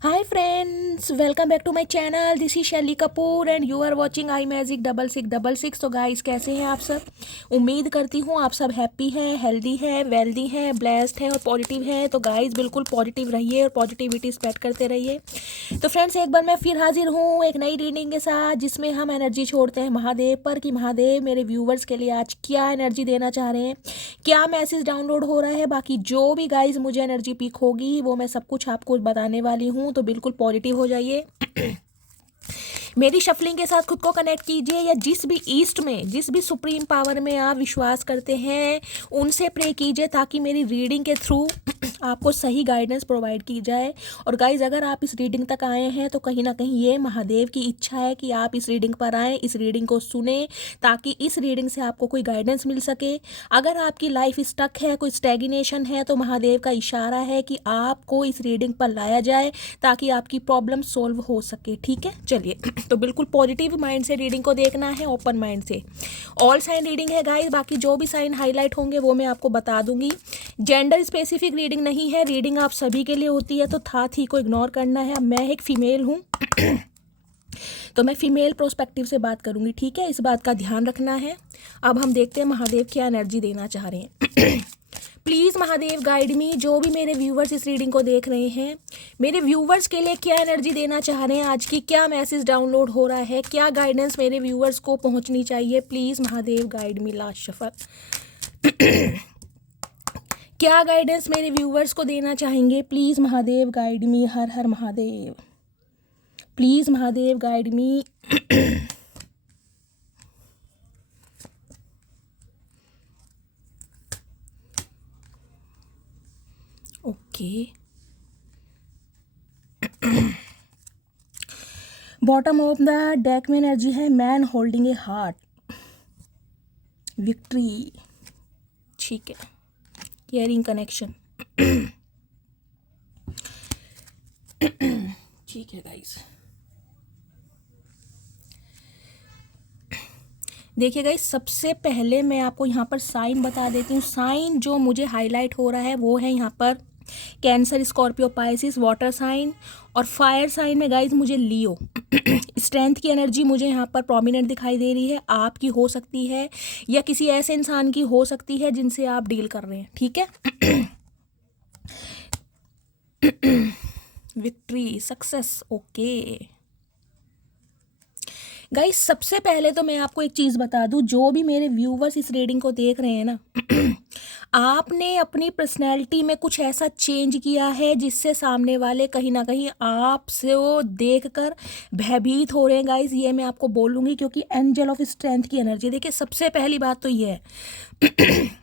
Hi friends, welcome back to my channel. This is Shelly Kapoor and you are watching I magic 6666। तो guys कैसे हैं आप सब। उम्मीद करती हूँ आप सब हैप्पी हैं, हेल्दी हैं, वेल्दी हैं, ब्लेस्ड हैं और पॉजिटिव हैं। तो गाइस बिल्कुल पॉजिटिव रहिए और पॉजिटिविटी स्प्रेड करते रहिए। तो फ्रेंड्स एक बार मैं फिर हाजिर हूँ एक नई रीडिंग के साथ, जिसमें हम एनर्जी छोड़ते हैं महादेव पर कि महादेव मेरे व्यूवर्स के लिए आज क्या एनर्जी देना चाह रहे हैं, क्या मैसेज डाउनलोड हो रहा है। बाकी जो भी गाइस मुझे एनर्जी पिक होगी वो मैं सब कुछ आपको बताने वाली हूँ, तो बिल्कुल पॉजिटिव हो जाइए। मेरी शफलिंग के साथ खुद को कनेक्ट कीजिए, या जिस भी ईस्ट में, जिस भी सुप्रीम पावर में आप विश्वास करते हैं उनसे प्रे कीजिए, ताकि मेरी रीडिंग के थ्रू आपको सही गाइडेंस प्रोवाइड की जाए। और गाइज अगर आप इस रीडिंग तक आए हैं तो कहीं ना कहीं ये महादेव की इच्छा है कि आप इस रीडिंग पर आएँ, इस रीडिंग को सुने, ताकि इस रीडिंग से आपको कोई गाइडेंस मिल सके। अगर आपकी लाइफ स्टक है, कोई स्टैग्नेशन है, तो महादेव का इशारा है कि आपको इस रीडिंग पर लाया जाए ताकि आपकी प्रॉब्लम सॉल्व हो सके। ठीक है, चलिए। तो बिल्कुल पॉजिटिव माइंड से रीडिंग को देखना है, ओपन माइंड से। ऑल साइन रीडिंग है गाइस, बाकी जो भी साइन हाईलाइट होंगे वो मैं आपको बता दूंगी। जेंडर स्पेसिफिक रीडिंग नहीं है, रीडिंग आप सभी के लिए होती है, तो था थी को इग्नोर करना है। अब मैं एक फीमेल हूँ तो मैं फीमेल प्रोस्पेक्टिव से बात करूंगी, ठीक है, इस बात का ध्यान रखना है। अब हम देखते हैं महादेव क्या एनर्जी देना चाह रहे हैं। प्लीज़ महादेव गाइड मी। जो भी मेरे व्यूवर्स इस रीडिंग को देख रहे हैं, मेरे व्यूवर्स के लिए क्या एनर्जी देना चाह रहे हैं, आज की क्या मैसेज डाउनलोड हो रहा है, क्या गाइडेंस मेरे व्यूवर्स को पहुंचनी चाहिए। Please Mahadev guide me. Last shuffle. क्या गाइडेंस मेरे व्यूवर्स को देना चाहेंगे, please Mahadev guide me. Her her Mahadev. Please Mahadev guide me. Okay, bottom of the deck में एनर्जी है मैन होल्डिंग ए हार्ट, विक्ट्री। ठीक है, केयरिंग कनेक्शन। ठीक है गाइस, देखिए गाइस, सबसे पहले मैं आपको यहाँ पर साइन बता देती हूँ। साइन जो मुझे हाईलाइट हो रहा है वो है यहाँ पर Cancer, Scorpio, Pisces, water sign. और फायर साइन में गाइस मुझे लियो। स्ट्रेंथ की एनर्जी मुझे यहाँ पर प्रोमिनेंट दिखाई दे रही है, आपकी हो सकती है या किसी ऐसे इंसान की हो सकती है जिनसे आप डील कर रहे हैं। ठीक है। Victory, success. ओके गाइस, सबसे पहले तो मैं आपको एक चीज़ बता दूं, जो भी मेरे व्यूवर्स इस रीडिंग को देख रहे हैं ना, आपने अपनी पर्सनैलिटी में कुछ ऐसा चेंज किया है जिससे सामने वाले कहीं ना कहीं आपसे वो देख कर भयभीत हो रहे हैं। गाइस ये मैं आपको बोलूँगी, क्योंकि एंजल ऑफ स्ट्रेंथ की एनर्जी। देखिए सबसे पहली बात तो ये है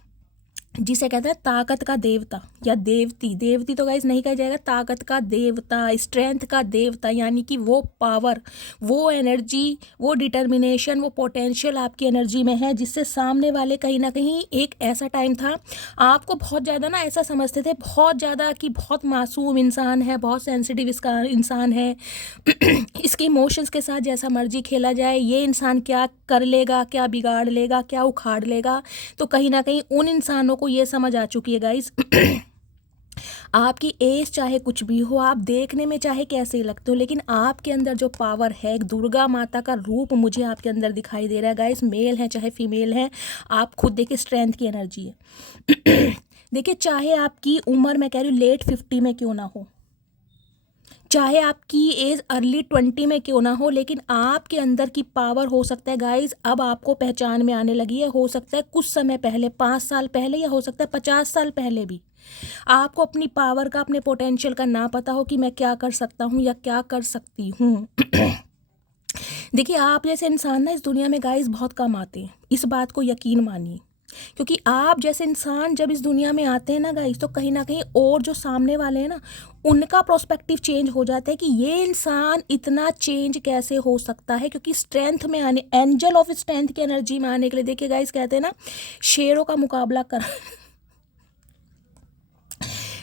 जिसे कहते हैं ताकत का देवता या देवती। देवती तो गाइस नहीं कहा जाएगा, ताकत का देवता, स्ट्रेंथ का देवता, यानी कि वो पावर, वो एनर्जी, वो डिटर्मिनेशन, वो पोटेंशियल आपकी एनर्जी में है, जिससे सामने वाले कहीं ना कहीं, एक ऐसा टाइम था आपको बहुत ज़्यादा ना ऐसा समझते थे, बहुत ज़्यादा कि बहुत मासूम इंसान है, बहुत सेंसिटिव इसका इंसान है, इसके इमोशंस के साथ जैसा मर्जी खेला जाए, ये इंसान क्या कर लेगा, क्या बिगाड़ लेगा, क्या उखाड़ लेगा। तो कहीं ना कहीं उन इंसानों को ये समझ आ चुकी है गाइस, आपकी एज चाहे कुछ भी हो, आप देखने में चाहे कैसे लगते हो, लेकिन आपके अंदर जो पावर है, एक दुर्गा माता का रूप मुझे आपके अंदर दिखाई दे रहा है गाइस। मेल है चाहे फीमेल है, आप खुद देखिए, स्ट्रेंथ की एनर्जी है। देखिए चाहे आपकी उम्र, मैं कह रही हूँ लेट 50 में क्यों ना हो, चाहे आपकी एज अर्ली 20 में क्यों ना हो, लेकिन आपके अंदर की पावर हो सकता है गाइस अब आपको पहचान में आने लगी है। हो सकता है कुछ समय पहले, 5 साल पहले, या हो सकता है 50 साल पहले भी आपको अपनी पावर का, अपने पोटेंशियल का ना पता हो कि मैं क्या कर सकता हूँ या क्या कर सकती हूँ। देखिए आप जैसे इंसान ना इस दुनिया में गाइस बहुत कम आते हैं, इस बात को यकीन मानिए, क्योंकि आप जैसे इंसान जब इस दुनिया में आते हैं ना गाइस, तो कहीं ना कहीं और जो सामने वाले हैं ना, उनका प्रोस्पेक्टिव चेंज हो जाता है कि ये इंसान इतना चेंज कैसे हो सकता है। क्योंकि स्ट्रेंथ में आने, एंजल ऑफ स्ट्रेंथ की एनर्जी में आने के लिए, देखिए गाइस कहते हैं ना, शेरों का मुकाबला कर।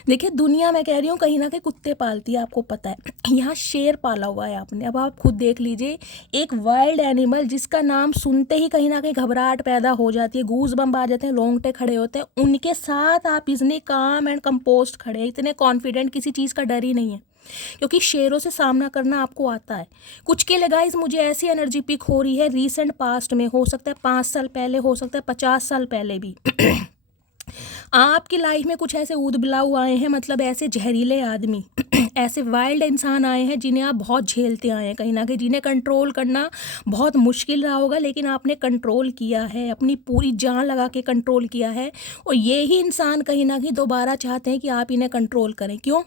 देखिए दुनिया, मैं कह रही हूँ कहीं ना कहीं कुत्ते पालती है, आपको पता है, यहाँ शेर पाला हुआ है आपने। अब आप खुद देख लीजिए, एक वाइल्ड एनिमल जिसका नाम सुनते ही कहीं ना कहीं घबराहट पैदा हो जाती है, गूज बम्प आ जाते हैं, रोंगटे खड़े होते हैं, उनके साथ आप इतने काम एंड कंपोस्ट खड़े हैं, इतने कॉन्फिडेंट, किसी चीज़ का डर ही नहीं है। क्योंकि शेरों से सामना करना आपको आता है। कुछ के लिए गाइस मुझे ऐसी एनर्जी पिक हो रही है रीसेंट पास्ट में, हो सकता है 5 साल पहले, हो सकता है 50 साल पहले भी आपकी लाइफ में कुछ ऐसे ऊद-बिलाऊ आए हैं, मतलब ऐसे जहरीले आदमी ऐसे वाइल्ड इंसान आए हैं जिन्हें आप बहुत झेलते आए हैं कहीं न कहीं, जिन्हें कंट्रोल करना बहुत मुश्किल रहा होगा, लेकिन आपने कंट्रोल किया है, अपनी पूरी जान लगा के कंट्रोल किया है। और यही इंसान कहीं न कहीं दोबारा चाहते हैं कि आप इन्हें कंट्रोल करें। क्यों?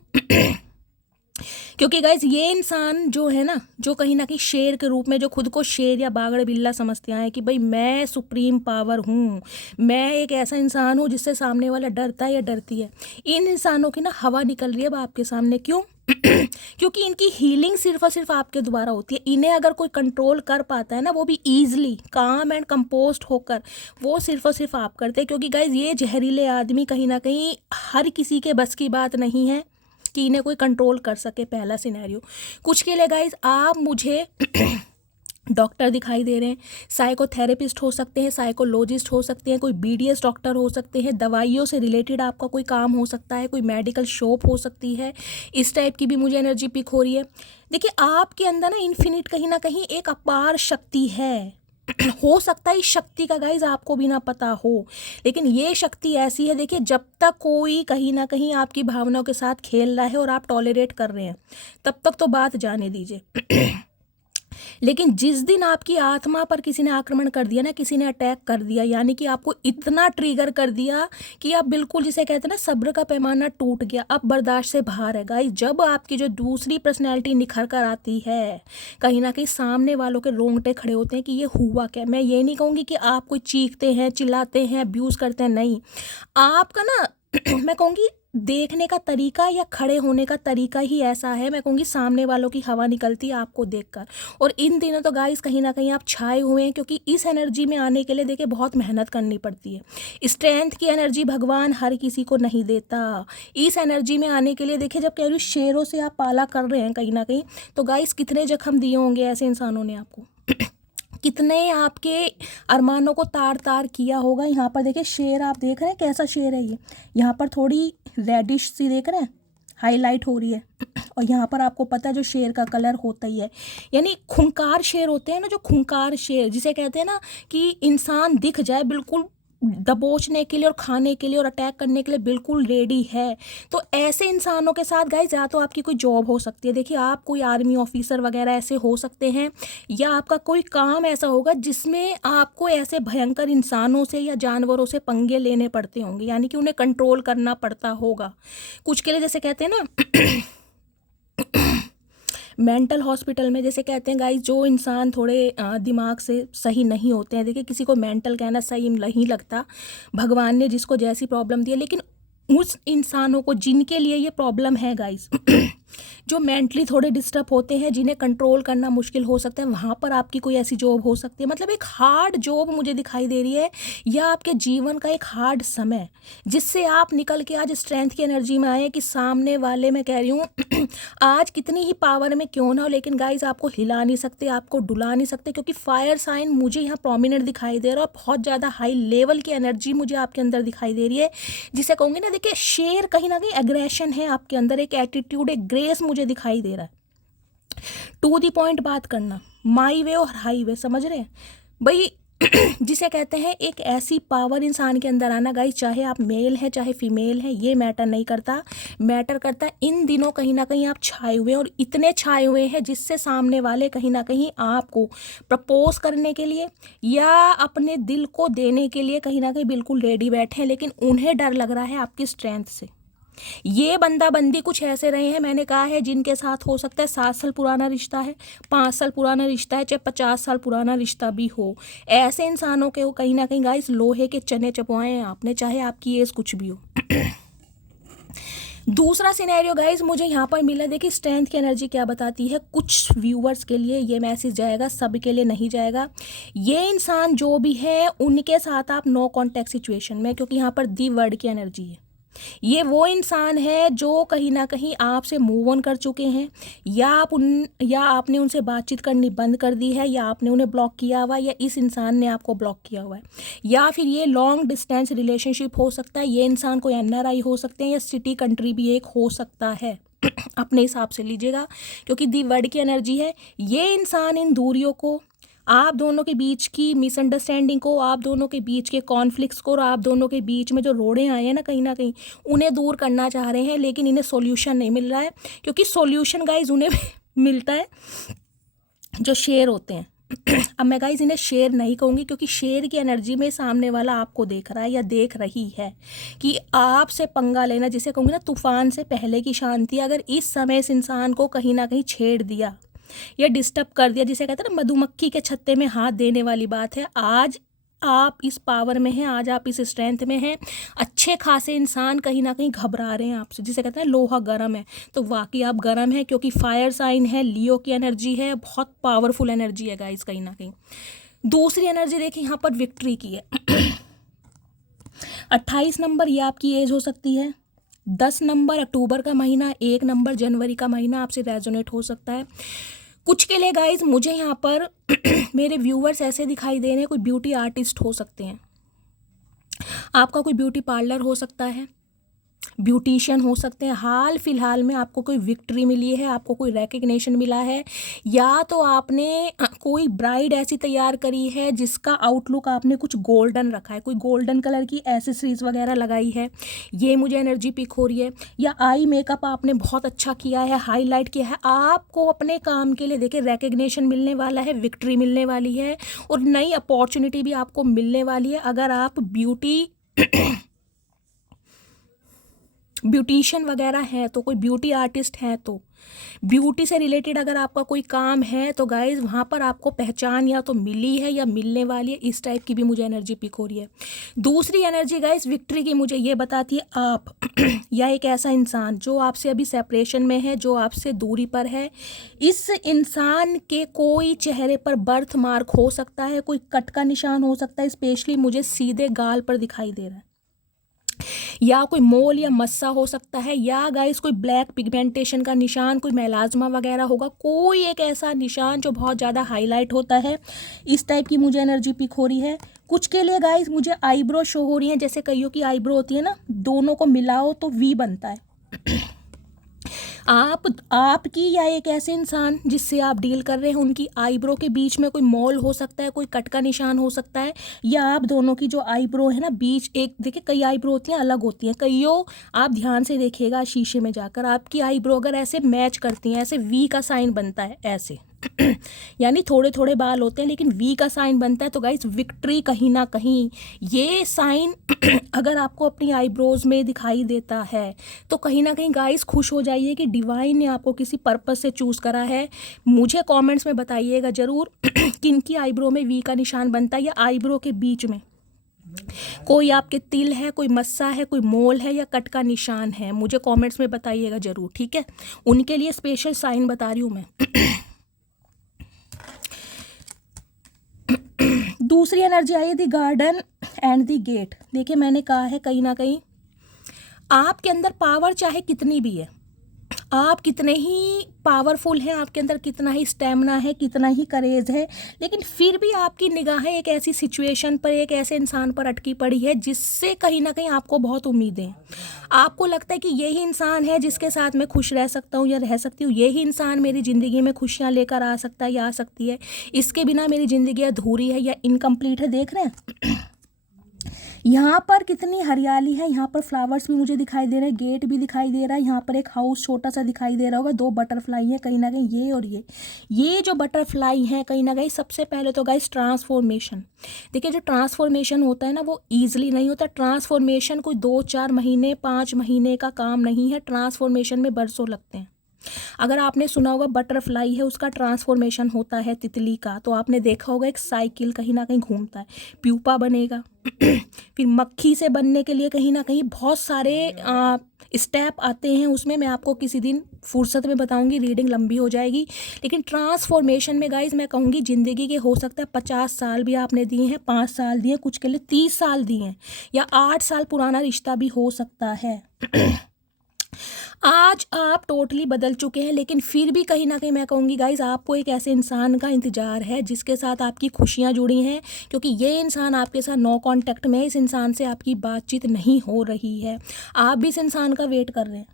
क्योंकि गाइज ये इंसान जो है ना, जो कहीं ना कहीं शेर के रूप में, जो खुद को शेर या बागड़ बिल्ला समझते हैं कि भाई मैं सुप्रीम पावर हूँ, मैं एक ऐसा इंसान हूँ जिससे सामने वाला डरता है या डरती है, इन इंसानों की ना हवा निकल रही है अब आपके सामने। क्यों? क्योंकि इनकी हीलिंग सिर्फ और सिर्फ आपके द्वारा होती है। इन्हें अगर कोई कंट्रोल कर पाता है ना, वो भी ईजिली काम एंड कंपोस्ट होकर, वो सिर्फ और सिर्फ आप करते हैं। क्योंकि गाइज ये जहरीले आदमी कहीं ना कहीं हर किसी के बस की बात नहीं है कि इन्हें कोई कंट्रोल कर सके। पहला सिनेरियो। कुछ के लिए गाइज आप मुझे डॉक्टर दिखाई दे रहे हैं, साइकोथेरेपिस्ट हो सकते हैं, साइकोलॉजिस्ट हो सकते हैं, कोई बीडीएस डॉक्टर हो सकते हैं, दवाइयों से रिलेटेड आपका कोई काम हो सकता है, कोई मेडिकल शॉप हो सकती है। इस टाइप की भी मुझे एनर्जी पिक हो रही है। देखिए आपके अंदर ना इन्फिनिट कहीं ना कहीं एक अपार शक्ति है। हो सकता है इस शक्ति का गाइज आपको भी ना पता हो, लेकिन ये शक्ति ऐसी है, देखिए जब तक कोई कहीं ना कहीं आपकी भावनाओं के साथ खेल रहा है और आप टॉलरेट कर रहे हैं, तब तक तो बात जाने दीजिए। लेकिन जिस दिन आपकी आत्मा पर किसी ने आक्रमण कर दिया ना, किसी ने अटैक कर दिया, यानी कि आपको इतना ट्रिगर कर दिया कि आप बिल्कुल, जिसे कहते हैं ना, सब्र का पैमाना टूट गया, अब बर्दाश्त से बाहर है गाइस। जब आपकी जो दूसरी पर्सनैलिटी निखर कर आती है, कहीं ना कहीं सामने वालों के रोंगटे खड़े होते हैं कि ये हुआ क्या। मैं ये नहीं कहूँगी कि आप कोई चीखते हैं, चिल्लाते हैं, अब्यूज़ करते हैं, नहीं। आपका ना मैं कहूँगी देखने का तरीका या खड़े होने का तरीका ही ऐसा है, मैं कहूँगी सामने वालों की हवा निकलती है आपको देखकर। और इन दिनों तो गाइस कहीं ना कहीं आप छाए हुए हैं, क्योंकि इस एनर्जी में आने के लिए देखिए बहुत मेहनत करनी पड़ती है। स्ट्रेंथ की एनर्जी भगवान हर किसी को नहीं देता। इस एनर्जी में आने के लिए देखिए, जब कह रही हूँ शेरों से आप पाला कर रहे हैं कहीं ना कहीं, तो गाइस कितने जख्म दिए होंगे ऐसे इंसानों ने आपको। कितने आपके अरमानों को तार तार किया होगा। यहाँ पर देखिए शेर आप देख रहे हैं, कैसा शेर है ये, यहाँ पर थोड़ी रेडिश सी देख रहे हैं, हाईलाइट हो रही है। और यहाँ पर आपको पता है जो शेर का कलर होता ही है, यानी खूंखार शेर होते हैं ना, जो खूंखार शेर जिसे कहते हैं ना कि इंसान दिख जाए बिल्कुल दबोचने के लिए और खाने के लिए और अटैक करने के लिए बिल्कुल रेडी है। तो ऐसे इंसानों के साथ गाइस या तो आपकी कोई जॉब हो सकती है, देखिए आप कोई आर्मी ऑफिसर वगैरह ऐसे हो सकते हैं, या आपका कोई काम ऐसा होगा जिसमें आपको ऐसे भयंकर इंसानों से या जानवरों से पंगे लेने पड़ते होंगे, यानी कि उन्हें कंट्रोल करना पड़ता होगा। कुछ के लिए जैसे कहते हैं ना मेंटल हॉस्पिटल में, जैसे कहते हैं गाइस जो इंसान थोड़े दिमाग से सही नहीं होते हैं, देखिए किसी को मेंटल कहना सही नहीं लगता, भगवान ने जिसको जैसी प्रॉब्लम दी है, लेकिन उस इंसानों को जिनके लिए ये प्रॉब्लम है गाइस जो मेंटली थोड़े डिस्टर्ब होते हैं, जिन्हें कंट्रोल करना मुश्किल हो सकता है, वहाँ पर आपकी कोई ऐसी जॉब हो सकती है। मतलब एक हार्ड जॉब मुझे दिखाई दे रही है, या आपके जीवन का एक हार्ड समय, जिससे आप निकल के आज स्ट्रेंथ की एनर्जी में आए कि सामने वाले, मैं कह रही हूँ आज कितनी ही पावर में क्यों ना हो, लेकिन गाइज आपको हिला नहीं सकते, आपको डुला नहीं सकते, क्योंकि फायर साइन मुझे यहाँ प्रोमिनेंट दिखाई दे रहा है और बहुत ज़्यादा हाई लेवल की एनर्जी मुझे आपके अंदर दिखाई दे रही है, जिसे कहूँगी ना, देखिए शेर कहीं ना कहीं एग्रेशन है आपके अंदर, एक एटीट्यूड, एक ग्रेस मुझे दिखाई दे रहा है। टू दी पॉइंट बात करना, माई वे और हाई वे, समझ रहे हैं भाई जिसे कहते हैं एक ऐसी पावर इंसान के अंदर आना गाइस, चाहे आप मेल हैं चाहे फीमेल हैं, ये मैटर नहीं करता, मैटर करता इन दिनों कहीं ना कहीं आप छाए हुए हैं, और इतने छाए हुए हैं जिससे सामने वाले कहीं ना कहीं आपको प्रपोज करने के लिए या अपने दिल को देने के लिए कहीं ना कहीं बिल्कुल रेडी बैठे हैं, लेकिन उन्हें डर लग रहा है आपकी स्ट्रेंथ से। ये बंदा बंदी कुछ ऐसे रहे हैं, मैंने कहा है, जिनके साथ हो सकता है 7 साल पुराना रिश्ता है, 5 साल पुराना रिश्ता है, चाहे 50 साल पुराना रिश्ता भी हो। ऐसे इंसानों के कहीं ना कहीं गाइस लोहे के चने चपवाए हैं आपने, चाहे आपकी एज कुछ भी हो। दूसरा सिनेरियो गाइज मुझे यहाँ पर मिला, देखिए स्ट्रेंथ की एनर्जी क्या बताती है। कुछ व्यूवर्स के लिए ये मैसेज जाएगा, सब के लिए नहीं जाएगा। ये इंसान जो भी है उनके साथ आप नो कॉन्टैक्ट सिचुएशन में, क्योंकि यहाँ पर दी वर्ड की एनर्जी है। ये वो इंसान है जो कहीं ना कहीं आपसे मूव ऑन कर चुके हैं, या आपने उनसे बातचीत करनी बंद कर दी है, या आपने उन्हें ब्लॉक किया हुआ है, या इस इंसान ने आपको ब्लॉक किया हुआ है, या फिर ये लॉन्ग डिस्टेंस रिलेशनशिप हो सकता है। ये इंसान कोई एनआरआई हो सकते हैं, या सिटी कंट्री भी एक हो सकता है। अपने हिसाब से लीजिएगा, क्योंकि दी वर्ड की एनर्जी है। ये इंसान इन दूरियों को, आप दोनों के बीच की मिसअंडरस्टैंडिंग को, आप दोनों के बीच के कॉन्फ्लिक्ट्स को और आप दोनों के बीच में जो रोड़े आए हैं ना कहीं उन्हें दूर करना चाह रहे हैं, लेकिन इन्हें सॉल्यूशन नहीं मिल रहा है। क्योंकि सॉल्यूशन गाइज उन्हें मिलता है जो शेर होते हैं। अब मैं गाइज इन्हें शेर नहीं कहूँगी, क्योंकि शेर की एनर्जी में सामने वाला आपको देख रहा है या देख रही है कि आपसे पंगा लेना, जिसे कहूँगी ना तूफान से पहले की शांति, अगर इस समय इस इंसान को कहीं ना कहीं छेड़ दिया या डिस्टर्ब कर दिया, जिसे कहते हैं ना मधुमक्खी के छत्ते में हाथ देने वाली बात है। आज आप इस पावर में हैं, आज आप इस स्ट्रेंथ में हैं, अच्छे खासे इंसान कहीं ना कहीं घबरा रहे हैं आपसे, जिसे कहते हैं लोहा गर्म है, तो वाकई आप गर्म है, क्योंकि फायर साइन है, लियो की एनर्जी है, बहुत पावरफुल एनर्जी है गाइस कहीं ना कहीं। दूसरी एनर्जी देखिए यहाँ पर विक्ट्री की है। 28 नंबर ये आपकी एज हो सकती है, 10 नंबर अक्टूबर का महीना, 1 नंबर जनवरी का महीना आपसे रेजोनेट हो सकता है। कुछ के लिए गाइज मुझे यहाँ पर मेरे व्यूवर्स ऐसे दिखाई दे रहे हैं, कोई ब्यूटी आर्टिस्ट हो सकते हैं, आपका कोई ब्यूटी पार्लर हो सकता है, ब्यूटिशियन हो सकते हैं। हाल फिलहाल में आपको कोई विक्ट्री मिली है, आपको कोई रिकग्निशन मिला है, या तो आपने कोई ब्राइड ऐसी तैयार करी है जिसका आउटलुक आपने कुछ गोल्डन रखा है, कोई गोल्डन कलर की एसेसरीज वगैरह लगाई है, ये मुझे एनर्जी पिक हो रही है। या आई मेकअप आपने बहुत अच्छा किया है, हाईलाइट किया है, आपको अपने काम के लिए देखिए रिकग्निशन मिलने वाला है, विक्ट्री मिलने वाली है और नई अपॉर्चुनिटी भी आपको मिलने वाली है। अगर आप ब्यूटिशियन वगैरह है, तो कोई ब्यूटी आर्टिस्ट है, तो ब्यूटी से रिलेटेड अगर आपका कोई काम है तो गाइज वहाँ पर आपको पहचान या तो मिली है या मिलने वाली है, इस टाइप की भी मुझे एनर्जी पिक हो रही है। दूसरी एनर्जी गाइज विक्ट्री की मुझे ये बताती है आप या एक ऐसा इंसान जो आपसे अभी सेपरेशन में है, जो आपसे दूरी पर है, इस इंसान के कोई चेहरे पर बर्थ मार्क हो सकता है, कोई कट का निशान हो सकता है, स्पेशली मुझे सीधे गाल पर दिखाई दे रहा है, या कोई मोल या मस्सा हो सकता है, या गाइस कोई ब्लैक पिगमेंटेशन का निशान, कोई मेलाज्मा वगैरह होगा, कोई एक ऐसा निशान जो बहुत ज़्यादा हाईलाइट होता है, इस टाइप की मुझे एनर्जी पिक हो रही है। कुछ के लिए गाइस मुझे आईब्रो शो हो रही है, जैसे कईयों की आईब्रो होती है ना, दोनों को मिलाओ तो वी बनता है। आपकी या एक ऐसे इंसान जिससे आप डील कर रहे हैं, उनकी आईब्रो के बीच में कोई मॉल हो सकता है, कोई कट का निशान हो सकता है, या आप दोनों की जो आईब्रो है ना बीच, एक देखिए कई आईब्रो होती हैं अलग होती हैं, कईयों आप ध्यान से देखिएगा शीशे में जाकर, आपकी आईब्रो अगर ऐसे मैच करती हैं, ऐसे वी का साइन बनता है ऐसे यानी थोड़े थोड़े बाल होते हैं लेकिन वी का साइन बनता है, तो गाइस विक्ट्री कहीं ना कहीं ये साइन अगर आपको अपनी आईब्रोज में दिखाई देता है तो कहीं ना कहीं गाइस खुश हो जाइए कि डिवाइन ने आपको किसी पर्पस से चूज़ करा है। मुझे कमेंट्स में बताइएगा ज़रूर किन की आईब्रो में वी का निशान बनता है, या आईब्रो के बीच में कोई आपके तिल है, कोई मस्सा है, कोई मोल है या कट का निशान है, मुझे कमेंट्स में बताइएगा ज़रूर, ठीक है। उनके लिए स्पेशल साइन बता रही हूँ मैं। दूसरी एनर्जी आई है दी गार्डन एंड दी गेट। देखिए मैंने कहा है कहीं ना कहीं आपके अंदर पावर चाहे कितनी भी है, आप कितने ही पावरफुल हैं, आपके अंदर कितना ही स्टेमिना है, कितना ही करेज है, लेकिन फिर भी आपकी निगाहें एक ऐसी सिचुएशन पर, एक ऐसे इंसान पर अटकी पड़ी है जिससे कहीं ना कहीं आपको बहुत उम्मीदें हैं। आपको लगता है कि यही इंसान है जिसके साथ मैं खुश रह सकता हूँ या रह सकती हूँ, यही इंसान मेरी ज़िंदगी में खुशियाँ लेकर आ सकता है या आ सकती है, इसके बिना मेरी ज़िंदगी अधूरी है या इनकम्प्लीट है। देख रहे हैं यहाँ पर कितनी हरियाली है, यहाँ पर फ्लावर्स भी मुझे दिखाई दे रहे हैं, गेट भी दिखाई दे रहा है, यहाँ पर एक हाउस छोटा सा दिखाई दे रहा होगा, 2 बटरफ्लाई हैं कहीं ना कहीं, ये और ये जो बटरफ्लाई हैं कहीं ना कहीं, सबसे पहले तो गाइस ट्रांसफॉर्मेशन। देखिए जो ट्रांसफॉर्मेशन होता है ना वो ईजिली नहीं होता, ट्रांसफॉर्मेशन कोई 2-4 महीने 5 महीने का काम नहीं है, ट्रांसफॉर्मेशन में बरसों लगते हैं। अगर आपने सुना होगा बटरफ्लाई है उसका ट्रांसफॉर्मेशन होता है तितली का, तो आपने देखा होगा एक साइकिल कहीं ना कहीं घूमता है, प्यूपा बनेगा फिर मक्खी से बनने के लिए कहीं ना कहीं बहुत सारे स्टेप आते हैं, उसमें मैं आपको किसी दिन फुर्सत में बताऊंगी, रीडिंग लंबी हो जाएगी। लेकिन ट्रांसफॉर्मेशन में गाइज मैं कहूँगी ज़िंदगी के हो सकता है 50 साल भी आपने दिए हैं, 5 साल दिए, कुछ के लिए 30 साल दिए हैं, या 8 साल पुराना रिश्ता भी हो सकता है। आज आप टोटली बदल चुके हैं, लेकिन फिर भी कहीं ना कहीं मैं कहूँगी गाइज आपको एक ऐसे इंसान का इंतज़ार है जिसके साथ आपकी खुशियाँ जुड़ी हैं, क्योंकि ये इंसान आपके साथ नो कांटेक्ट में है, इस इंसान से आपकी बातचीत नहीं हो रही है, आप भी इस इंसान का वेट कर रहे हैं।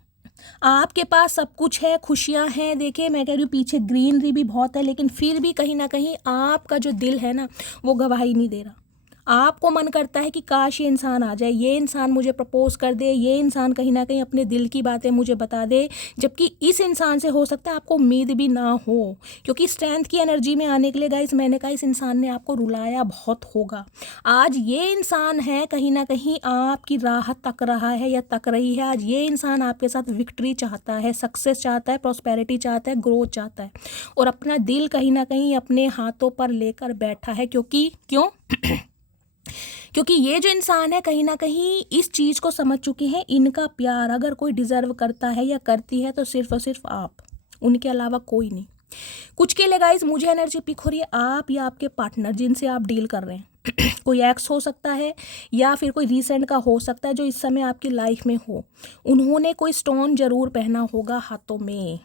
आपके पास सब कुछ है, खुशियाँ हैं, देखिए मैं कह रही हूँ पीछे ग्रीनरी भी बहुत है, लेकिन फिर भी कहीं ना कहीं आपका जो दिल है ना वो गवाही नहीं दे रहा। आपको मन करता है कि काश ये इंसान आ जाए, ये इंसान मुझे प्रपोज कर दे, ये इंसान कहीं ना कहीं अपने दिल की बातें मुझे बता दे, जबकि इस इंसान से हो सकता है आपको उम्मीद भी ना हो। क्योंकि स्ट्रेंथ की एनर्जी में आने के लिए गाइस मैंने कहा इस इंसान ने आपको रुलाया बहुत होगा। आज ये इंसान है कहीं ना कहीं आपकी राह तक रहा है या तक रही है। आज ये इंसान आपके साथ विक्ट्री चाहता है, सक्सेस चाहता है, प्रॉस्पेरिटी चाहता है, ग्रोथ चाहता है, और अपना दिल कहीं ना कहीं अपने हाथों पर लेकर बैठा है। क्यों क्योंकि ये जो इंसान है कहीं ना कहीं इस चीज़ को समझ चुके हैं, इनका प्यार अगर कोई डिज़र्व करता है या करती है तो सिर्फ और सिर्फ आप, उनके अलावा कोई नहीं। कुछ के लिए गाइस मुझे एनर्जी पिक हो रही है आप या आपके पार्टनर जिनसे आप डील कर रहे हैं। कोई एक्स हो सकता है या फिर कोई रीसेंट का हो सकता है जो इस समय आपकी लाइफ में हो। उन्होंने कोई स्टोन जरूर पहना होगा हाथों में,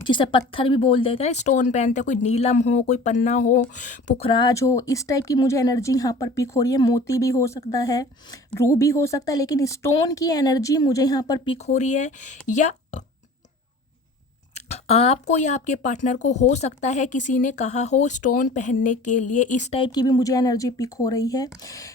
जिसे पत्थर भी बोल देते हैं, स्टोन पहनते हैं, कोई नीलम हो, कोई पन्ना हो, पुखराज हो, इस टाइप की मुझे एनर्जी यहाँ पर पिक हो रही है। मोती भी हो सकता है, रूबी हो सकता है, लेकिन स्टोन की एनर्जी मुझे यहाँ पर पिक हो रही है। या आपको या आपके पार्टनर को हो सकता है किसी ने कहा हो स्टोन पहनने के लिए, इस टाइप की भी मुझे एनर्जी पिक हो रही है।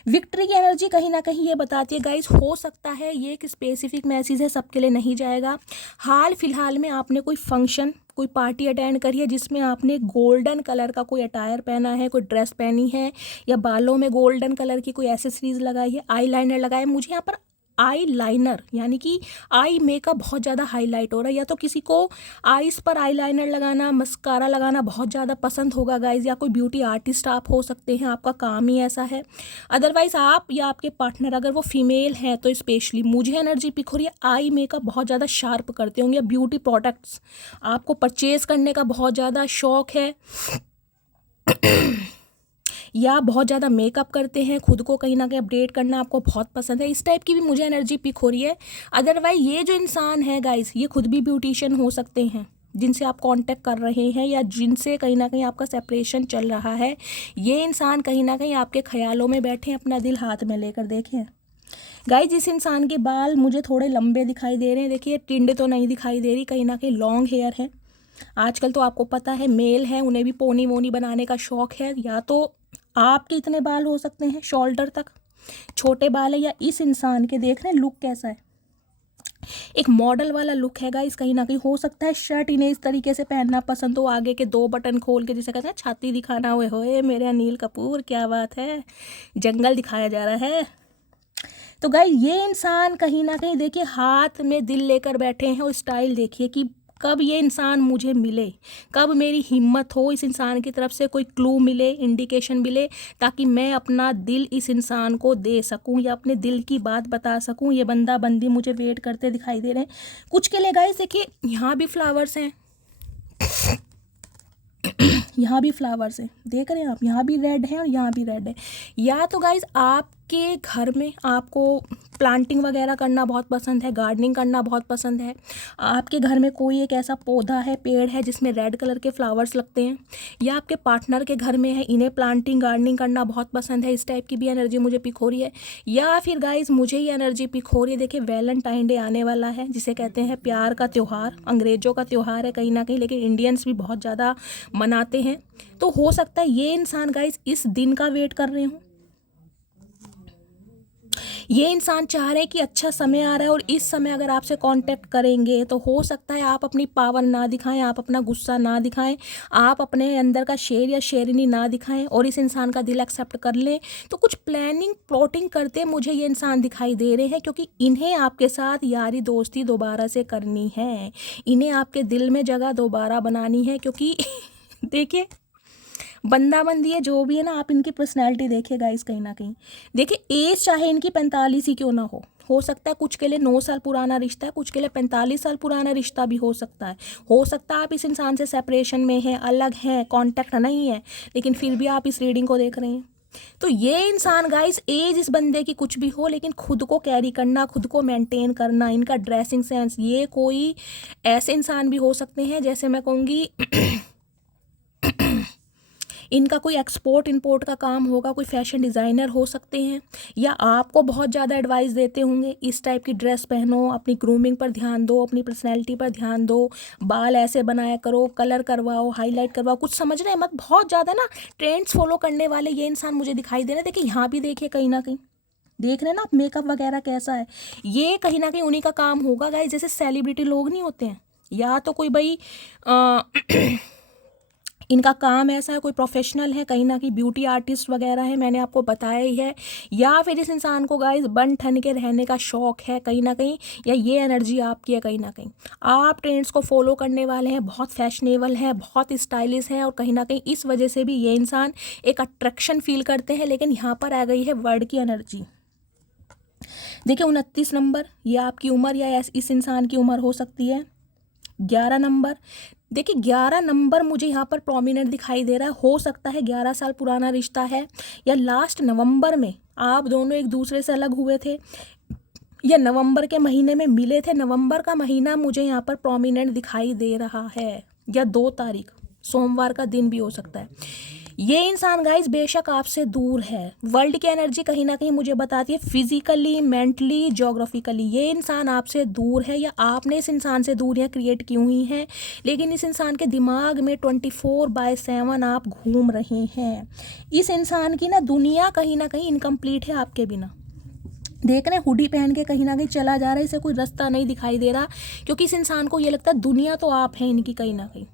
विक्ट्री की एनर्जी कहीं ना कहीं ये बताती है गाइस, हो सकता है ये एक स्पेसिफिक मैसेज है, सबके लिए नहीं जाएगा। हाल फिलहाल में आपने कोई फंक्शन, कोई पार्टी अटेंड करी है जिसमें आपने गोल्डन कलर का कोई अटायर पहना है, कोई ड्रेस पहनी है, या बालों में गोल्डन कलर की कोई एसेसरीज लगाई है, आई लाइनर लगाया है। मुझे यहाँ पर आई लाइनर यानी कि आई मेकअप बहुत ज़्यादा हाईलाइट हो रहा है। या तो किसी को आईज पर आई लाइनर लगाना, मस्कारा लगाना बहुत ज़्यादा पसंद होगा गाइज, या कोई ब्यूटी आर्टिस्ट आप हो सकते हैं, आपका काम ही ऐसा है। अदरवाइज आप या आपके पार्टनर अगर वो फीमेल हैं तो स्पेशली मुझे एनर्जी पिक हो रही है आई मेकअप बहुत ज़्यादा शार्प करते होंगे, या ब्यूटी प्रोडक्ट्स आपको परचेज करने का बहुत ज़्यादा शौक है, या बहुत ज़्यादा मेकअप करते हैं, खुद को कहीं ना कहीं अपडेट करना आपको बहुत पसंद है, इस टाइप की भी मुझे एनर्जी पिक हो रही है। अदरवाइज ये जो इंसान है गाइस ये खुद भी ब्यूटिशियन हो सकते हैं जिनसे आप कांटेक्ट कर रहे हैं, या जिनसे कहीं ना कहीं आपका सेपरेशन चल रहा है। ये इंसान कहीं ना कहीं आपके ख्यालों में बैठे हैं अपना दिल हाथ में लेकर। देखें गाइस इस इंसान के बाल मुझे थोड़े लंबे दिखाई दे रहे हैं, देखिए टिंड तो नहीं दिखाई दे रही, कहीं ना कहीं लॉन्ग हेयर है। आजकल तो आपको पता है मेल है, उन्हें भी पोनी वोनी बनाने का शौक है। या तो आपके इतने बाल हो सकते हैं शोल्डर तक, छोटे बाल है, या इस इंसान के देख रहे हैं लुक कैसा है, एक मॉडल वाला लुक है गाइस। कहीं ना कहीं हो सकता है शर्ट इन्हें इस तरीके से पहनना पसंद हो, आगे के 2 बटन खोल के, जिसे कहते हैं छाती दिखाना हुए होए मेरे अनिल कपूर, क्या बात है, जंगल दिखाया जा रहा है। तो गाइस ये इंसान कहीं ना कहीं देखिए हाथ में दिल लेकर बैठे हैं, और स्टाइल देखिए कि कब ये इंसान मुझे मिले, कब मेरी हिम्मत हो इस इंसान की तरफ से कोई क्लू मिले, इंडिकेशन मिले, ताकि मैं अपना दिल इस इंसान को दे सकूं या अपने दिल की बात बता सकूं। ये बंदा बंदी मुझे वेट करते दिखाई दे रहे हैं। कुछ के लिए गाइस देखिए यहाँ भी फ्लावर्स हैं, यहाँ भी फ्लावर्स हैं, देख रहे हैं आप, यहाँ भी रेड है और यहाँ भी रेड है। या तो गाइज आपके घर में आपको प्लांटिंग वगैरह करना बहुत पसंद है, गार्डनिंग करना बहुत पसंद है, आपके घर में कोई एक ऐसा पौधा है, पेड़ है जिसमें रेड कलर के फ्लावर्स लगते हैं, या आपके पार्टनर के घर में है, इन्हें प्लांटिंग गार्डनिंग करना बहुत पसंद है, इस टाइप की भी एनर्जी मुझे पिक हो रही है। या फिर गाइज मुझे ये एनर्जी पिक हो रही है, देखिए वैलेंटाइन डे आने वाला है जिसे कहते हैं प्यार का त्यौहार, अंग्रेजों का त्यौहार है कहीं ना कहीं, लेकिन इंडियंस भी बहुत ज़्यादा मनाते हैं। तो हो सकता है ये इंसान गाइस इस दिन का वेट कर रहे हो, ये इंसान चाह रहे हैं कि अच्छा समय आ रहा है और इस समय अगर आपसे कांटेक्ट करेंगे तो हो सकता है आप अपनी पावर ना दिखाएं, आप अपना गुस्सा ना दिखाएं, आप अपने अंदर का शेर या शेरनी ना दिखाएं और इस इंसान का दिल एक्सेप्ट कर लें। तो कुछ प्लानिंग प्लॉटिंग करते मुझे ये इंसान दिखाई दे रहे हैं, क्योंकि इन्हें आपके साथ यारी दोस्ती दोबारा से करनी है, इन्हें आपके दिल में जगह दोबारा बनानी है। क्योंकि देखिए बंदा बंदी है जो भी है ना, आप इनकी पर्सनैलिटी देखिए गाइस, कहीं ना कहीं देखिए एज चाहे इनकी 45 ही क्यों ना हो सकता है कुछ के लिए 9 साल पुराना रिश्ता है, कुछ के लिए 45 साल पुराना रिश्ता भी हो सकता है। हो सकता है आप इस इंसान से सेपरेशन में हैं, अलग हैं, कांटेक्ट नहीं है, लेकिन फिर भी आप इस रीडिंग को देख रहे हैं। तो ये इंसान गाइस एज इस बंदे की कुछ भी हो, लेकिन खुद को कैरी करना, खुद को मेंटेन करना, इनका ड्रेसिंग सेंस, ये कोई ऐसे इंसान भी हो सकते हैं जैसे मैं कहूँगी इनका कोई एक्सपोर्ट इंपोर्ट का काम होगा, कोई फैशन डिज़ाइनर हो सकते हैं, या आपको बहुत ज़्यादा एडवाइस देते होंगे इस टाइप की ड्रेस पहनो, अपनी ग्रूमिंग पर ध्यान दो, अपनी पर्सनैलिटी पर ध्यान दो, बाल ऐसे बनाया करो, कलर करवाओ, हाईलाइट करवाओ। कुछ समझ रहे हैं मत, बहुत ज़्यादा ना ट्रेंड्स फॉलो करने वाले ये इंसान मुझे दिखाई दे रहे हैं। देखिए यहाँ भी देखिए, कहीं ना कहीं देख रहे हैं ना आप, मेकअप वगैरह कैसा है, ये कहीं ना कहीं उन्हीं का काम होगा गाइस। जैसे सेलिब्रिटी लोग नहीं होते हैं, या तो कोई भाई इनका काम ऐसा है, कोई प्रोफेशनल है, कहीं ना कहीं ब्यूटी आर्टिस्ट वगैरह है, मैंने आपको बताया ही है। या फिर इस इंसान को गाइस बन ठन के रहने का शौक है कहीं ना कहीं, या ये एनर्जी आपकी है कहीं ना कहीं। आप ट्रेंड्स को फॉलो करने वाले हैं, बहुत फैशनेबल हैं, बहुत स्टाइलिश हैं, और कहीं ना कहीं इस वजह से भी ये इंसान एक अट्रैक्शन फील करते हैं। लेकिन यहाँ पर आ गई है वर्ड की एनर्जी। देखिए 29 नंबर, ये आपकी उम्र या इस इंसान की उम्र हो सकती है। 11 नंबर, देखिए 11 नंबर मुझे यहाँ पर प्रोमिनेंट दिखाई दे रहा है। हो सकता है 11 साल पुराना रिश्ता है, या लास्ट नवंबर में आप दोनों एक दूसरे से अलग हुए थे, या नवंबर के महीने में मिले थे। नवंबर का महीना मुझे यहाँ पर प्रोमिनेंट दिखाई दे रहा है, या 2 तारीख सोमवार का दिन भी हो सकता है। ये इंसान गाइस बेशक आपसे दूर है। वर्ल्ड की एनर्जी कहीं ना कहीं मुझे बताती है फिजिकली, मेंटली, ज्योग्राफिकली ये इंसान आपसे दूर है, या आपने इस इंसान से दूरियां क्रिएट की हुई हैं। लेकिन इस इंसान के दिमाग में 24/7 आप घूम रहे हैं। इस इंसान की ना दुनिया कहीं ना कहीं इनकम्प्लीट है आपके बिना। देख रहे हैं हुडी पहन के कहीं ना कहीं चला जा रहा है, इसे कोई रास्ता नहीं दिखाई दे रहा, क्योंकि इस इंसान को ये लगता है दुनिया तो आप हैं इनकी कहीं ना कहीं।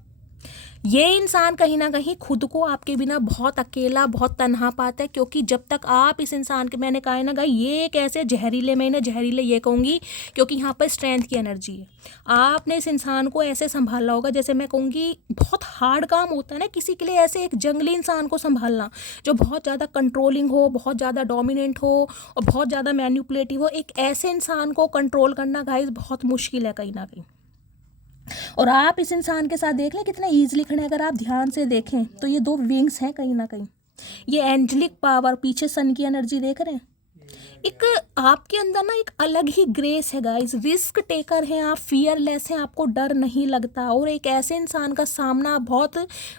ये इंसान कहीं ना कहीं खुद को आपके बिना बहुत अकेला, बहुत तन्हा पाता है, क्योंकि जब तक आप इस इंसान के, मैंने कहा है ना गाइस, ये एक ऐसे जहरीले, मैं इन्हें जहरीले ये कहूँगी क्योंकि यहाँ पर स्ट्रेंथ की एनर्जी है। आपने इस इंसान को ऐसे संभाला होगा, जैसे मैं कहूँगी बहुत हार्ड काम होता है ना किसी के लिए, ऐसे एक जंगली इंसान को संभालना जो बहुत ज़्यादा कंट्रोलिंग हो, बहुत ज़्यादा डोमिनेंट हो और बहुत ज़्यादा मैन्युपुलेटिव हो। एक ऐसे इंसान को कंट्रोल करना गाइस बहुत मुश्किल है कहीं ना कहीं। और आप इस इंसान के साथ देख लें कितना ईजिली खड़े हैं। अगर आप ध्यान से देखें तो ये 2 विंग्स हैं कहीं ना कहीं, ये एंजेलिक पावर, पीछे सन की एनर्जी देख रहे हैं। एक आपके अंदर ना एक अलग ही ग्रेस है गाइस, रिस्क टेकर हैं आप, फियरलेस हैं, आपको डर नहीं लगता, और एक ऐसे इंसान का सामना बहुत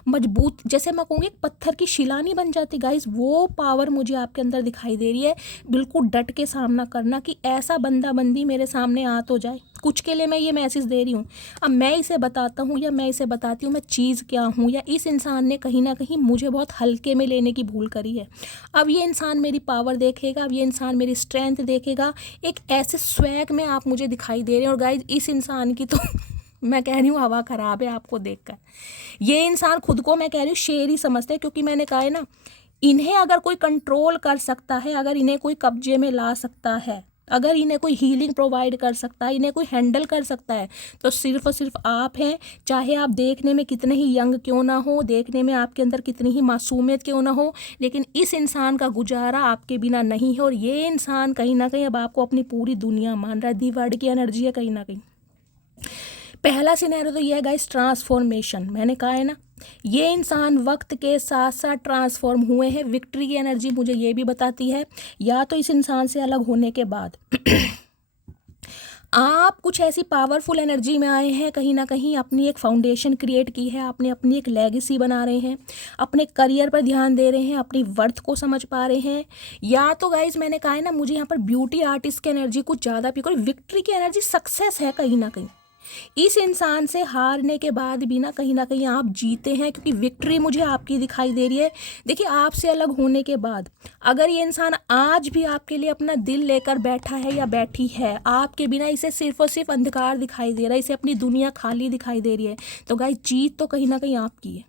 मजबूत, जैसे मैं कहूँगी एक पत्थर की शिला नहीं बन जाती गाइस, वो पावर मुझे आपके अंदर दिखाई दे रही है। बिल्कुल डट के सामना करना कि ऐसा बंदा बंदी मेरे सामने आ तो जाए। कुछ के लिए मैं ये मैसेज दे रही हूँ, अब मैं इसे बताता हूँ या मैं इसे बताती हूँ मैं चीज़ क्या हूँ, या इस इंसान ने कहीं ना कहीं मुझे बहुत हल्के में लेने की भूल करी है। अब ये इंसान मेरी पावर देखेगा, अब ये इंसान मेरी स्ट्रेंथ देखेगा, एक ऐसे स्वैग में आप मुझे दिखाई दे रहे हैं। और गाइज इस इंसान की तो मैं कह रही हूँ हवा ख़राब है आपको देखकर। ये इंसान खुद को, मैं कह रही हूँ, शेर ही समझते हैं, क्योंकि मैंने कहा है ना, इन्हें अगर कोई कंट्रोल कर सकता है, अगर इन्हें कोई कब्जे में ला सकता है, अगर इन्हें कोई हीलिंग प्रोवाइड कर सकता है, इन्हें कोई हैंडल कर सकता है, तो सिर्फ और सिर्फ आप हैं। चाहे आप देखने में कितने ही यंग क्यों ना हो, देखने में आपके अंदर कितनी ही मासूमियत क्यों ना हो, लेकिन इस इंसान का गुजारा आपके बिना नहीं है। और ये इंसान कहीं ना कहीं अब आपको अपनी पूरी दुनिया मान रहा है। दी वर्ड की एनर्जी है कहीं ना कहीं। पहला सिनेरियो तो ये है गाइस ट्रांसफॉर्मेशन, मैंने कहा है ना, ये इंसान वक्त के साथ साथ ट्रांसफॉर्म हुए हैं। विक्ट्री की एनर्जी मुझे ये भी बताती है, या तो इस इंसान से अलग होने के बाद आप कुछ ऐसी पावरफुल एनर्जी में आए हैं, कहीं ना कहीं अपनी एक फाउंडेशन क्रिएट की है, आपने अपनी एक लेगेसी बना रहे हैं, अपने करियर पर ध्यान दे रहे हैं, अपनी वर्थ को समझ पा रहे हैं। या तो गाइज मैंने कहा है ना, मुझे यहाँ पर ब्यूटी आर्टिस्ट की एनर्जी कुछ ज़्यादा पिक, और विक्ट्री की एनर्जी सक्सेस है कहीं ना कहीं। इस इंसान से हारने के बाद भी ना कहीं आप जीते हैं, क्योंकि विक्ट्री मुझे आपकी दिखाई दे रही है। देखिए आपसे अलग होने के बाद अगर ये इंसान आज भी आपके लिए अपना दिल लेकर बैठा है या बैठी है, आपके बिना इसे सिर्फ और सिर्फ अंधकार दिखाई दे रहा है, इसे अपनी दुनिया खाली दिखाई दे रही है, तो गाइस जीत तो कहीं ना कहीं आपकी है।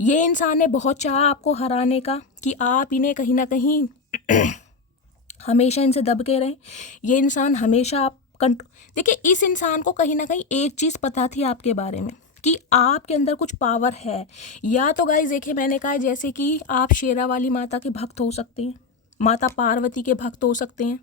ये इंसान ने बहुत चाहा आपको हराने का, कि आप इन्हें कहीं ना कहीं हमेशा इनसे दबके रहें। ये इंसान हमेशा आप देखिए इस इंसान को कहीं ना कहीं एक चीज़ पता थी आपके बारे में, कि आपके अंदर कुछ पावर है। या तो गाइस देखिए मैंने कहा जैसे कि आप शेरा वाली माता के भक्त हो सकते हैं, माता पार्वती के भक्त हो सकते हैं,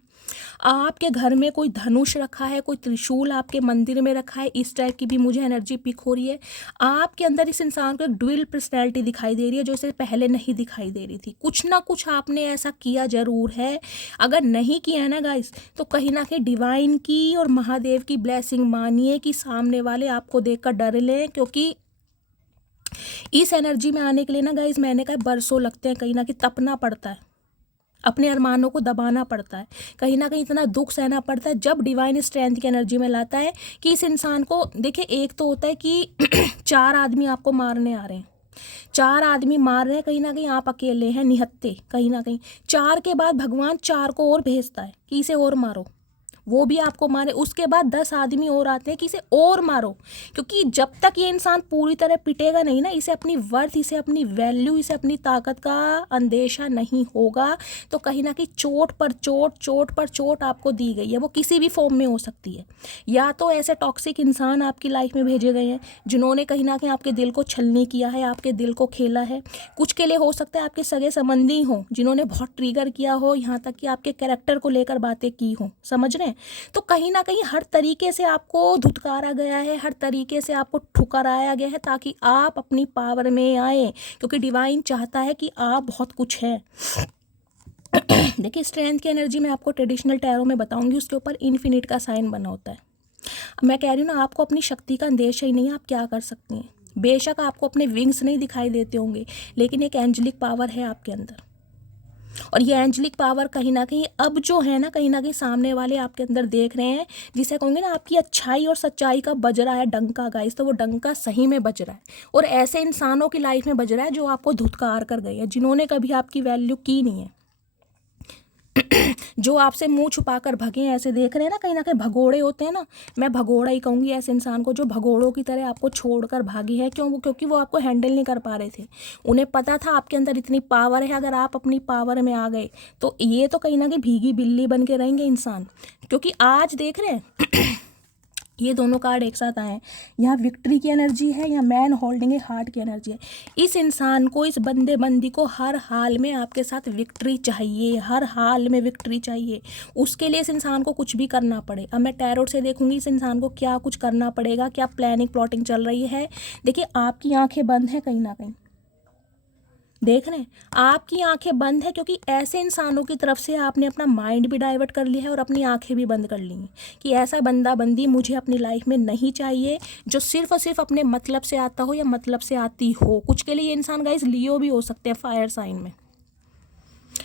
आपके घर में कोई धनुष रखा है, कोई त्रिशूल आपके मंदिर में रखा है, इस टाइप की भी मुझे एनर्जी पिक हो रही है। आपके अंदर इस इंसान को एक ड्यूअल पर्सनैलिटी दिखाई दे रही है, जो इसे पहले नहीं दिखाई दे रही थी। कुछ ना कुछ आपने ऐसा किया जरूर है, अगर नहीं किया है ना गाइस, तो कहीं ना कहीं डिवाइन की और महादेव की ब्लेसिंग मानिए कि सामने वाले आपको देखकर डर लें, क्योंकि इस एनर्जी में आने के लिए ना गाइज मैंने कहा बरसों लगते हैं, कहीं ना कहीं तपना पड़ता है, अपने अरमानों को दबाना पड़ता है, कहीं ना कहीं इतना दुख सहना पड़ता है, जब डिवाइन स्ट्रेंथ की एनर्जी में लाता है कि इस इंसान को देखिए। एक तो होता है कि 4 आदमी आपको मारने आ रहे हैं, 4 आदमी मार रहे हैं, कहीं ना कहीं आप अकेले हैं निहत्ते, कहीं ना कहीं 4 के बाद भगवान 4 को और भेजता है कि इसे और मारो, वो भी आपको मारे। उसके बाद 10 आदमी और आते हैं कि इसे और मारो, क्योंकि जब तक ये इंसान पूरी तरह पिटेगा नहीं ना, इसे अपनी वर्थ, इसे अपनी वैल्यू, इसे अपनी ताकत का अंदेशा नहीं होगा, तो कहीं ना कहीं चोट पर चोट, चोट पर चोट आपको दी गई है। वो किसी भी फॉर्म में हो सकती है, या तो ऐसे टॉक्सिक इंसान आपकी लाइफ में भेजे गए हैं जिन्होंने कहीं ना कहीं आपके दिल को छलनी किया है, आपके दिल को खेला है। कुछ के लिए हो सकता है आपके सगे संबंधी हों जिन्होंने बहुत ट्रिगर किया हो, यहाँ तक कि आपके कैरेक्टर को लेकर बातें की हों, समझ रहे हैं। तो कहीं ना कहीं हर तरीके से आपको धुतकारा गया है, हर तरीके से आपको ठुकराया गया है ताकि आप अपनी पावर में आए, क्योंकि डिवाइन चाहता है कि आप बहुत कुछ है। देखिए स्ट्रेंथ की एनर्जी मैं आपको ट्रेडिशनल टैरो में बताऊंगी, उसके ऊपर इन्फिनिट का साइन बना होता है। मैं कह रही हूँ ना, आपको अपनी शक्ति का अंदेशा ही नहीं है, आप क्या कर सकती हैं। बेशक आपको अपने विंग्स नहीं दिखाई देते होंगे, लेकिन एक एंजेलिक पावर है आपके अंदर, और ये एंजेलिक पावर कहीं ना कहीं अब जो है ना, कहीं ना कहीं सामने वाले आपके अंदर देख रहे हैं, जिसे कहूँगे ना आपकी अच्छाई और सच्चाई का बज रहा है डंका गाइस, तो वो डंका सही में बज रहा है, और ऐसे इंसानों की लाइफ में बज रहा है जो आपको धुतकार कर गए हैं, जिन्होंने कभी आपकी वैल्यू की नहीं है, जो आपसे मुंह छुपाकर भगे हैं। ऐसे देख रहे हैं ना, कहीं ना कहीं भगोड़े होते हैं ना, मैं भगोड़ा ही कहूँगी ऐसे इंसान को जो भगोड़ों की तरह आपको छोड़कर भागे हैं। क्योंकि वो आपको हैंडल नहीं कर पा रहे थे, उन्हें पता था आपके अंदर इतनी पावर है, अगर आप अपनी पावर में आ गए तो ये तो कहीं ना कहीं भीगी बिल्ली बन के रहेंगे इंसान। क्योंकि आज देख रहे हैं ये दोनों कार्ड एक साथ आए हैं, यहाँ विक्ट्री की एनर्जी है, यहाँ मैन होल्डिंग ए हार्ट की एनर्जी है। इस इंसान को, इस बंदे बंदी को हर हाल में आपके साथ विक्ट्री चाहिए, हर हाल में विक्ट्री चाहिए। उसके लिए इस इंसान को कुछ भी करना पड़े। अब मैं टैरोट से देखूंगी इस इंसान को क्या कुछ करना पड़ेगा, क्या प्लानिंग प्लॉटिंग चल रही है। देखिए आपकी आंखें बंद हैं, कहीं ना कहीं देख रहे हैं आपकी आंखें बंद है, क्योंकि ऐसे इंसानों की तरफ से आपने अपना माइंड भी डाइवर्ट कर लिया है और अपनी आंखें भी बंद कर ली हैं कि ऐसा बंदा बंदी मुझे अपनी लाइफ में नहीं चाहिए जो सिर्फ और सिर्फ अपने मतलब से आता हो या मतलब से आती हो। कुछ के लिए ये इंसान गाइस लियो भी हो सकते हैं, फायर साइन में।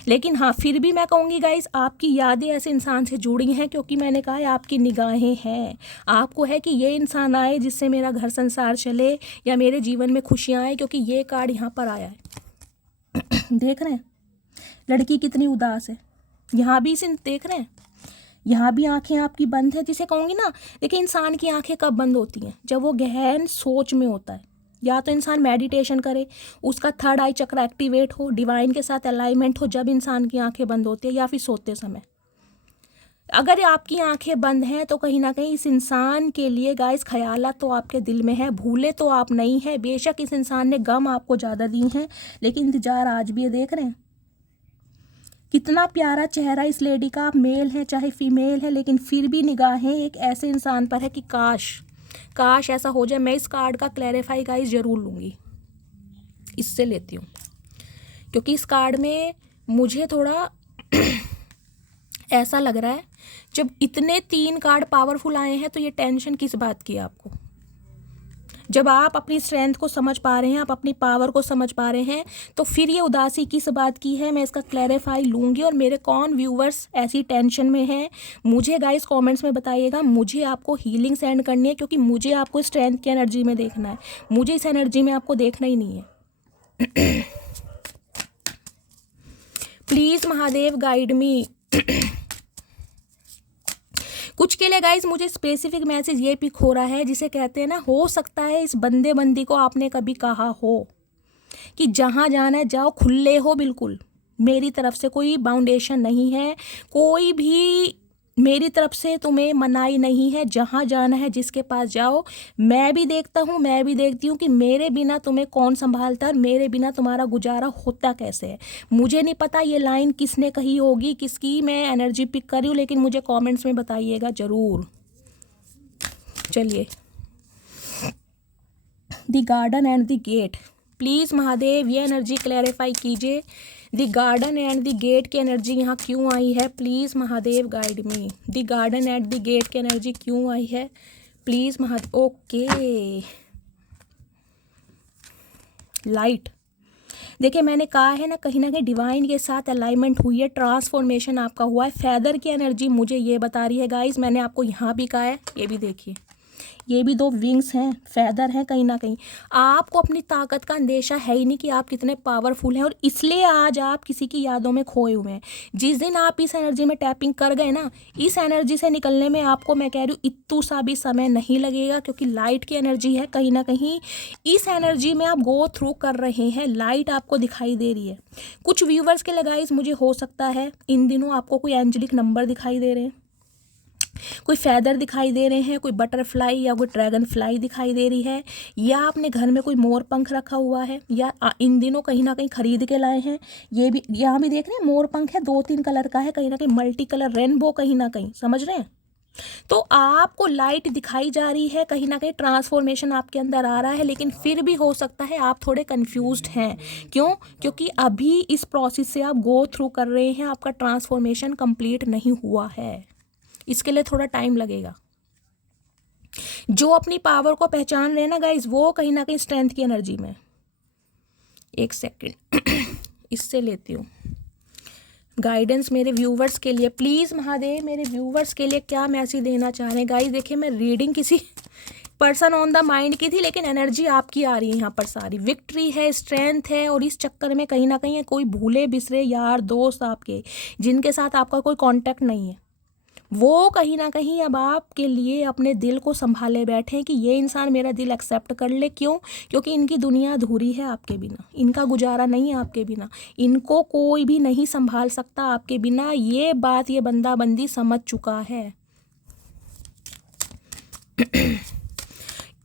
लेकिन हाँ, फिर भी मैं कहूँगी गाइस आपकी यादें ऐसे इंसान से जुड़ी हैं, क्योंकि मैंने कहा है आपकी निगाहें हैं, आपको है कि ये इंसान आए जिससे मेरा घर संसार चले या मेरे जीवन में खुशियाँ आए, क्योंकि ये कार्ड यहाँ पर आया है। देख रहे हैं लड़की कितनी उदास है, यहाँ भी इसे देख रहे हैं, यहाँ भी आंखें आपकी बंद है, जिसे कहूँगी ना। देखिए इंसान की आंखें कब बंद होती हैं, जब वो गहन सोच में होता है, या तो इंसान मेडिटेशन करे, उसका थर्ड आई चक्र एक्टिवेट हो, डिवाइन के साथ अलाइनमेंट हो, जब इंसान की आंखें बंद होती है, या फिर सोते समय। अगर आपकी आंखें बंद हैं तो कहीं ना कहीं इस इंसान के लिए गाइस ख्यालात तो आपके दिल में है, भूले तो आप नहीं हैं। बेशक इस इंसान ने गम आपको ज़्यादा दी हैं, लेकिन इंतजार आज भी है। देख रहे हैं कितना प्यारा चेहरा इस लेडी का, आप मेल है चाहे फीमेल है, लेकिन फिर भी निगाहें एक ऐसे इंसान पर है कि काश ऐसा हो जाए। मैं इस कार्ड का क्लैरिफाई गाइस ज़रूर लूँगी, इससे लेती हूँ, क्योंकि इस कार्ड में मुझे थोड़ा ऐसा लग रहा है, जब इतने 3 कार्ड पावरफुल आए हैं तो ये टेंशन किस बात की है आपको। जब आप अपनी स्ट्रेंथ को समझ पा रहे हैं, आप अपनी पावर को समझ पा रहे हैं, तो फिर ये उदासी किस बात की है, मैं इसका क्लैरिफाई लूँगी। और मेरे कौन व्यूवर्स ऐसी टेंशन में हैं, मुझे गाइस कमेंट्स में बताइएगा। मुझे आपको हीलिंग सेंड करनी है, क्योंकि मुझे आपको स्ट्रेंथ की एनर्जी में देखना है, मुझे इस एनर्जी में आपको देखना ही नहीं है। प्लीज़ महादेव गाइड मी। कुछ के लिए गाइज मुझे स्पेसिफिक मैसेज ये पिक हो रहा है, जिसे कहते हैं ना, हो सकता है इस बंदे बंदी को आपने कभी कहा हो कि जहाँ जाना है जाओ, खुले हो बिल्कुल, मेरी तरफ से कोई बाउंडेशन नहीं है, कोई भी मेरी तरफ से तुम्हें मनाही नहीं है, जहाँ जाना है जिसके पास जाओ। मैं भी देखता हूँ, मैं भी देखती हूँ कि मेरे बिना तुम्हें कौन संभालता है और मेरे बिना तुम्हारा गुजारा होता कैसे है। मुझे नहीं पता ये लाइन किसने कही होगी, किसकी मैं एनर्जी पिक कर रही हूँ, लेकिन मुझे कमेंट्स में बताइएगा ज़रूर। चलिए, the garden and the gate, please Mahadev ये एनर्जी क्लैरिफाई कीजिए। The garden and the gate की एनर्जी यहाँ क्यों आई है, please Mahadev guide me. The garden and the gate की एनर्जी क्यों आई है, प्लीज़ महादेव। Okay, light. देखिए मैंने कहा है ना कहीं डिवाइन के साथ अलाइनमेंट हुई है, ट्रांसफॉर्मेशन आपका हुआ है। फेदर की एनर्जी मुझे ये बता रही है गाइस, मैंने आपको यहाँ भी कहा है, ये भी देखिए, ये भी 2 विंग्स हैं, फेदर हैं। कहीं ना कहीं आपको अपनी ताकत का अंदेशा है ही नहीं कि आप कितने पावरफुल हैं, और इसलिए आज आप किसी की यादों में खोए हुए हैं। जिस दिन आप इस एनर्जी में टैपिंग कर गए ना, इस एनर्जी से निकलने में आपको मैं कह रही हूँ इतू सा भी समय नहीं लगेगा, क्योंकि लाइट की एनर्जी है। कहीं ना कहीं इस एनर्जी में आप गो थ्रू कर रहे हैं, लाइट आपको दिखाई दे रही है। कुछ व्यूवर्स के लिए गाइस मुझे हो सकता है इन दिनों आपको कोई एंजेलिक नंबर दिखाई दे रहे हैं, कोई फैदर दिखाई दे रहे हैं, कोई बटरफ्लाई या कोई ड्रैगन फ्लाई दिखाई दे रही है, या अपने घर में कोई मोर पंख रखा हुआ है, या इन दिनों कहीं ना कहीं खरीद के लाए हैं। ये भी यहाँ भी देख रहे हैं, मोर पंख है, 2-3 कलर का है, कहीं ना कहीं मल्टी कलर रेनबो, कहीं ना कहीं समझ रहे हैं। तो आपको लाइट दिखाई जा रही है, कहीं ना कहीं ट्रांसफॉर्मेशन आपके अंदर आ रहा है, लेकिन फिर भी हो सकता है आप थोड़े कंफ्यूज्ड हैं। क्यों? क्योंकि अभी इस प्रोसेस से आप गो थ्रू कर रहे हैं, आपका ट्रांसफॉर्मेशन कंप्लीट नहीं हुआ है, इसके लिए थोड़ा टाइम लगेगा। जो अपनी पावर को पहचान रहे हैं ना गाइज, वो कहीं ना कहीं स्ट्रेंथ की एनर्जी में। एक सेकंड इससे लेती हूँ गाइडेंस मेरे व्यूवर्स के लिए। प्लीज़ महादेव मेरे व्यूवर्स के लिए क्या मैसेज देना चाह रहे हैं गाइज। देखिए मैं रीडिंग किसी पर्सन ऑन द माइंड की थी, लेकिन एनर्जी आपकी आ रही है यहाँ पर सारी। विक्ट्री है, स्ट्रेंथ है, और इस चक्कर में कहीं ना कहीं कोई भूले बिसरे यार दोस्त आपके जिनके साथ आपका कोई कांटेक्ट नहीं है, वो कहीं ना कहीं अब आपके लिए अपने दिल को संभाले बैठे हैं कि ये इंसान मेरा दिल एक्सेप्ट कर ले। क्यों? क्योंकि इनकी दुनिया अधूरी है आपके बिना, इनका गुजारा नहीं है आपके बिना, इनको कोई भी नहीं संभाल सकता आपके बिना। ये बात ये बंदा बंदी समझ चुका है।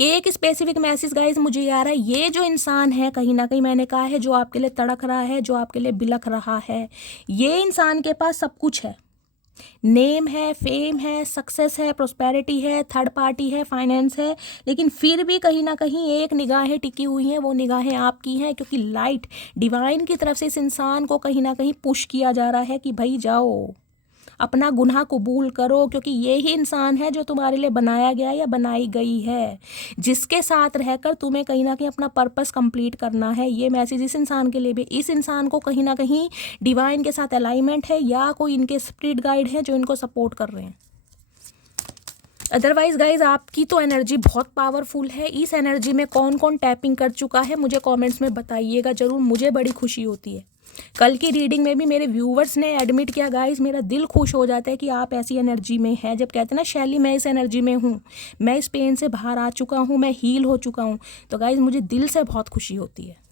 एक स्पेसिफिक मैसेज गाइज मुझे आ रहा है, ये जो इंसान है कहीं ना कहीं मैंने कहा है जो आपके लिए तड़क रहा है, जो आपके लिए बिलख रहा है, ये इंसान के पास सब कुछ है। नेम है, फेम है, सक्सेस है, प्रोस्पेरिटी है, थर्ड पार्टी है, फाइनेंस है, लेकिन फिर भी कहीं ना कहीं एक निगाहें टिकी हुई हैं, वो निगाहें आपकी हैं, क्योंकि लाइट डिवाइन की तरफ से इस इंसान को कहीं ना कहीं पुश किया जा रहा है कि भाई जाओ अपना गुनाह कबूल करो, क्योंकि ये ही इंसान है जो तुम्हारे लिए बनाया गया या बनाई गई है, जिसके साथ रहकर तुम्हें कहीं ना कहीं अपना पर्पस कंप्लीट करना है। ये मैसेज इस इंसान के लिए भी, इस इंसान को कहीं ना कहीं डिवाइन के साथ अलाइनमेंट है, या कोई इनके स्पिरिट गाइड है जो इनको सपोर्ट कर रहे हैं। अदरवाइज गाइज आपकी तो एनर्जी बहुत पावरफुल है। इस एनर्जी में कौन कौन टैपिंग कर चुका है मुझे कमेंट्स में बताइएगा ज़रूर, मुझे बड़ी खुशी होती है। कल की रीडिंग में भी मेरे व्यूवर्स ने एडमिट किया गाइस, मेरा दिल खुश हो जाता है कि आप ऐसी एनर्जी में हैं। जब कहते हैं ना शैली मैं इस एनर्जी में हूँ, मैं इस पेन से बाहर आ चुका हूँ, मैं हील हो चुका हूँ, तो गाइस मुझे दिल से बहुत खुशी होती है।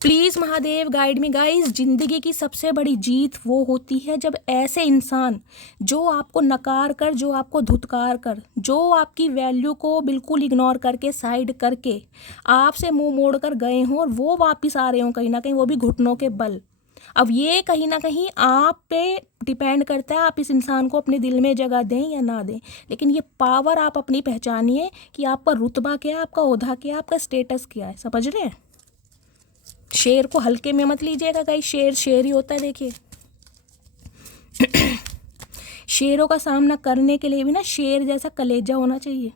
Please Mahadev guide me guys. ज़िंदगी की सबसे बड़ी जीत वो होती है जब ऐसे इंसान जो आपको नकार कर, जो आपको धुतकार कर, जो आपकी वैल्यू को बिल्कुल इग्नोर करके साइड करके आपसे मुंह मोड़ कर गए हों, और वो वापस आ रहे हों कहीं ना कहीं, वो भी घुटनों के बल। अब ये कहीं ना कहीं आप पे डिपेंड करता है, आप इस इंसान को अपने दिल में जगह दें या ना दें, लेकिन ये पावर आप अपनी पहचानिए कि आपका रुतबा क्या है, आपका ओहदा क्या है, आपका स्टेटस क्या है। समझ रहे हैं? शेर को हल्के में मत लीजिएगा गाइस, शेर शेर ही होता है। देखिए शेरों का सामना करने के लिए भी ना शेर जैसा कलेजा होना चाहिए,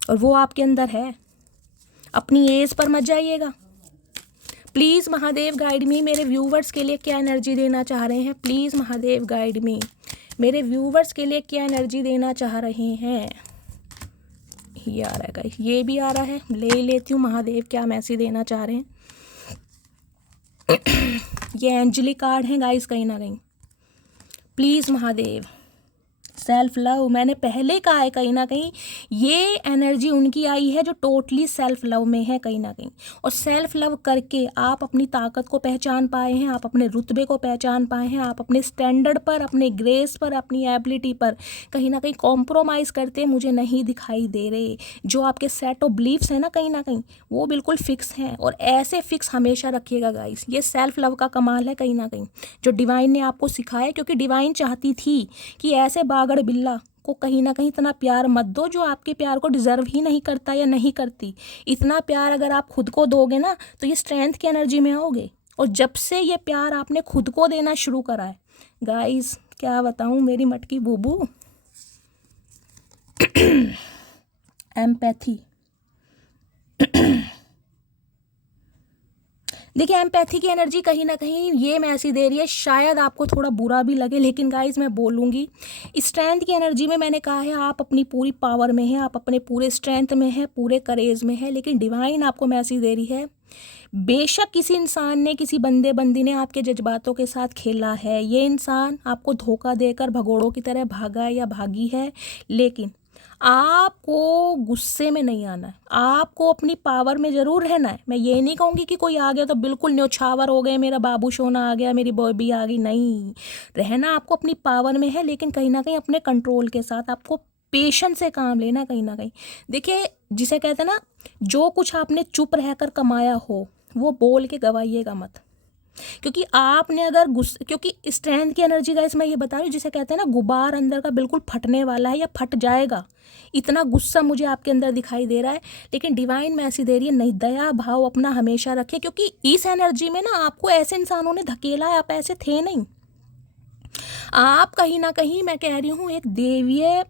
और वो आपके अंदर है। अपनी एज पर मत जाइएगा। प्लीज़ महादेव गाइड मी, मेरे व्यूवर्स के लिए क्या एनर्जी देना चाह रहे हैं। प्लीज़ महादेव गाइड मी, मेरे व्यूवर्स के लिए क्या एनर्जी देना चाह रहे हैं। ये आ रहा है गाइस, ये भी आ रहा है, ले लेती हूँ महादेव क्या मैसेज देना चाह रहे हैं। ये एंजली कार्ड है गाइस कहीं ना कहीं। प्लीज़ महादेव सेल्फ लव, मैंने पहले कहा है कहीं ना कहीं ये एनर्जी उनकी आई है जो टोटली सेल्फ लव में है कहीं ना कहीं, और सेल्फ लव करके आप अपनी ताकत को पहचान पाए हैं, आप अपने रुतबे को पहचान पाए हैं, आप अपने स्टैंडर्ड पर, अपने ग्रेस पर, अपनी एबिलिटी पर कहीं ना कहीं कॉम्प्रोमाइज़ करते मुझे नहीं दिखाई दे रहे। जो आपके सेट ऑफ बिलीफ्स हैं ना कहीं ना कहीं वो बिल्कुल फिक्स हैं, और ऐसे फिक्स हमेशा रखिएगा गाइस। ये सेल्फ लव का कमाल है कहीं ना कहीं जो डिवाइन ने आपको सिखाया, क्योंकि डिवाइन चाहती थी कि ऐसे बागड़ बिल्ला को कहीं ना कहीं इतना प्यार मत दो जो आपके प्यार को डिजर्व ही नहीं करता या नहीं करती। इतना प्यार अगर आप खुद को दोगे ना तो ये स्ट्रेंथ की एनर्जी में आओगे, और जब से ये प्यार आपने खुद को देना शुरू करा है गाइस, क्या बताऊं मेरी मटकी बूबू, एम्पैथी, देखिए एम्पैथी की एनर्जी कहीं ना कहीं ये मैसेज दे रही है, शायद आपको थोड़ा बुरा भी लगे, लेकिन गाइज मैं बोलूँगी स्ट्रेंथ की एनर्जी में मैंने कहा है आप अपनी पूरी पावर में हैं, आप अपने पूरे स्ट्रेंथ में हैं, पूरे करेज में है, लेकिन डिवाइन आपको मैसेज दे रही है बेशक किसी इंसान ने, किसी बंदे बंदी ने आपके जज्बातों के साथ खेला है, ये इंसान आपको धोखा देकर भगोड़ों की तरह भागा है या भागी है, लेकिन आपको गुस्से में नहीं आना है, आपको अपनी पावर में ज़रूर रहना है। मैं ये नहीं कहूँगी कि कोई आ गया तो बिल्कुल न्योछावर हो गए, मेरा बाबू सोना आ गया, मेरी बॉबी आ गई, नहीं, रहना आपको अपनी पावर में है, लेकिन कहीं ना कहीं अपने कंट्रोल के साथ आपको पेशेंस से काम लेना कहीं ना कहीं। देखिए जिसे कहते हैं ना, जो कुछ आपने चुप रहकर कमाया हो वो बोल के गवाइएगा मत, क्योंकि आपने अगर गुस्से, क्योंकि स्ट्रेंथ की एनर्जी का इसमें ये बता रही हूँ, जिसे कहते हैं ना गुबार अंदर का बिल्कुल फटने वाला है या फट जाएगा, इतना गुस्सा मुझे आपके अंदर दिखाई दे रहा है, लेकिन डिवाइन में ऐसी दे रही है नहीं, दया भाव अपना हमेशा रखें, क्योंकि इस एनर्जी में ना आपको ऐसे इंसानों ने धकेला है, आप ऐसे थे नहीं, आप कहीं ना कहीं, मैं कह रही हूँ एक देवीय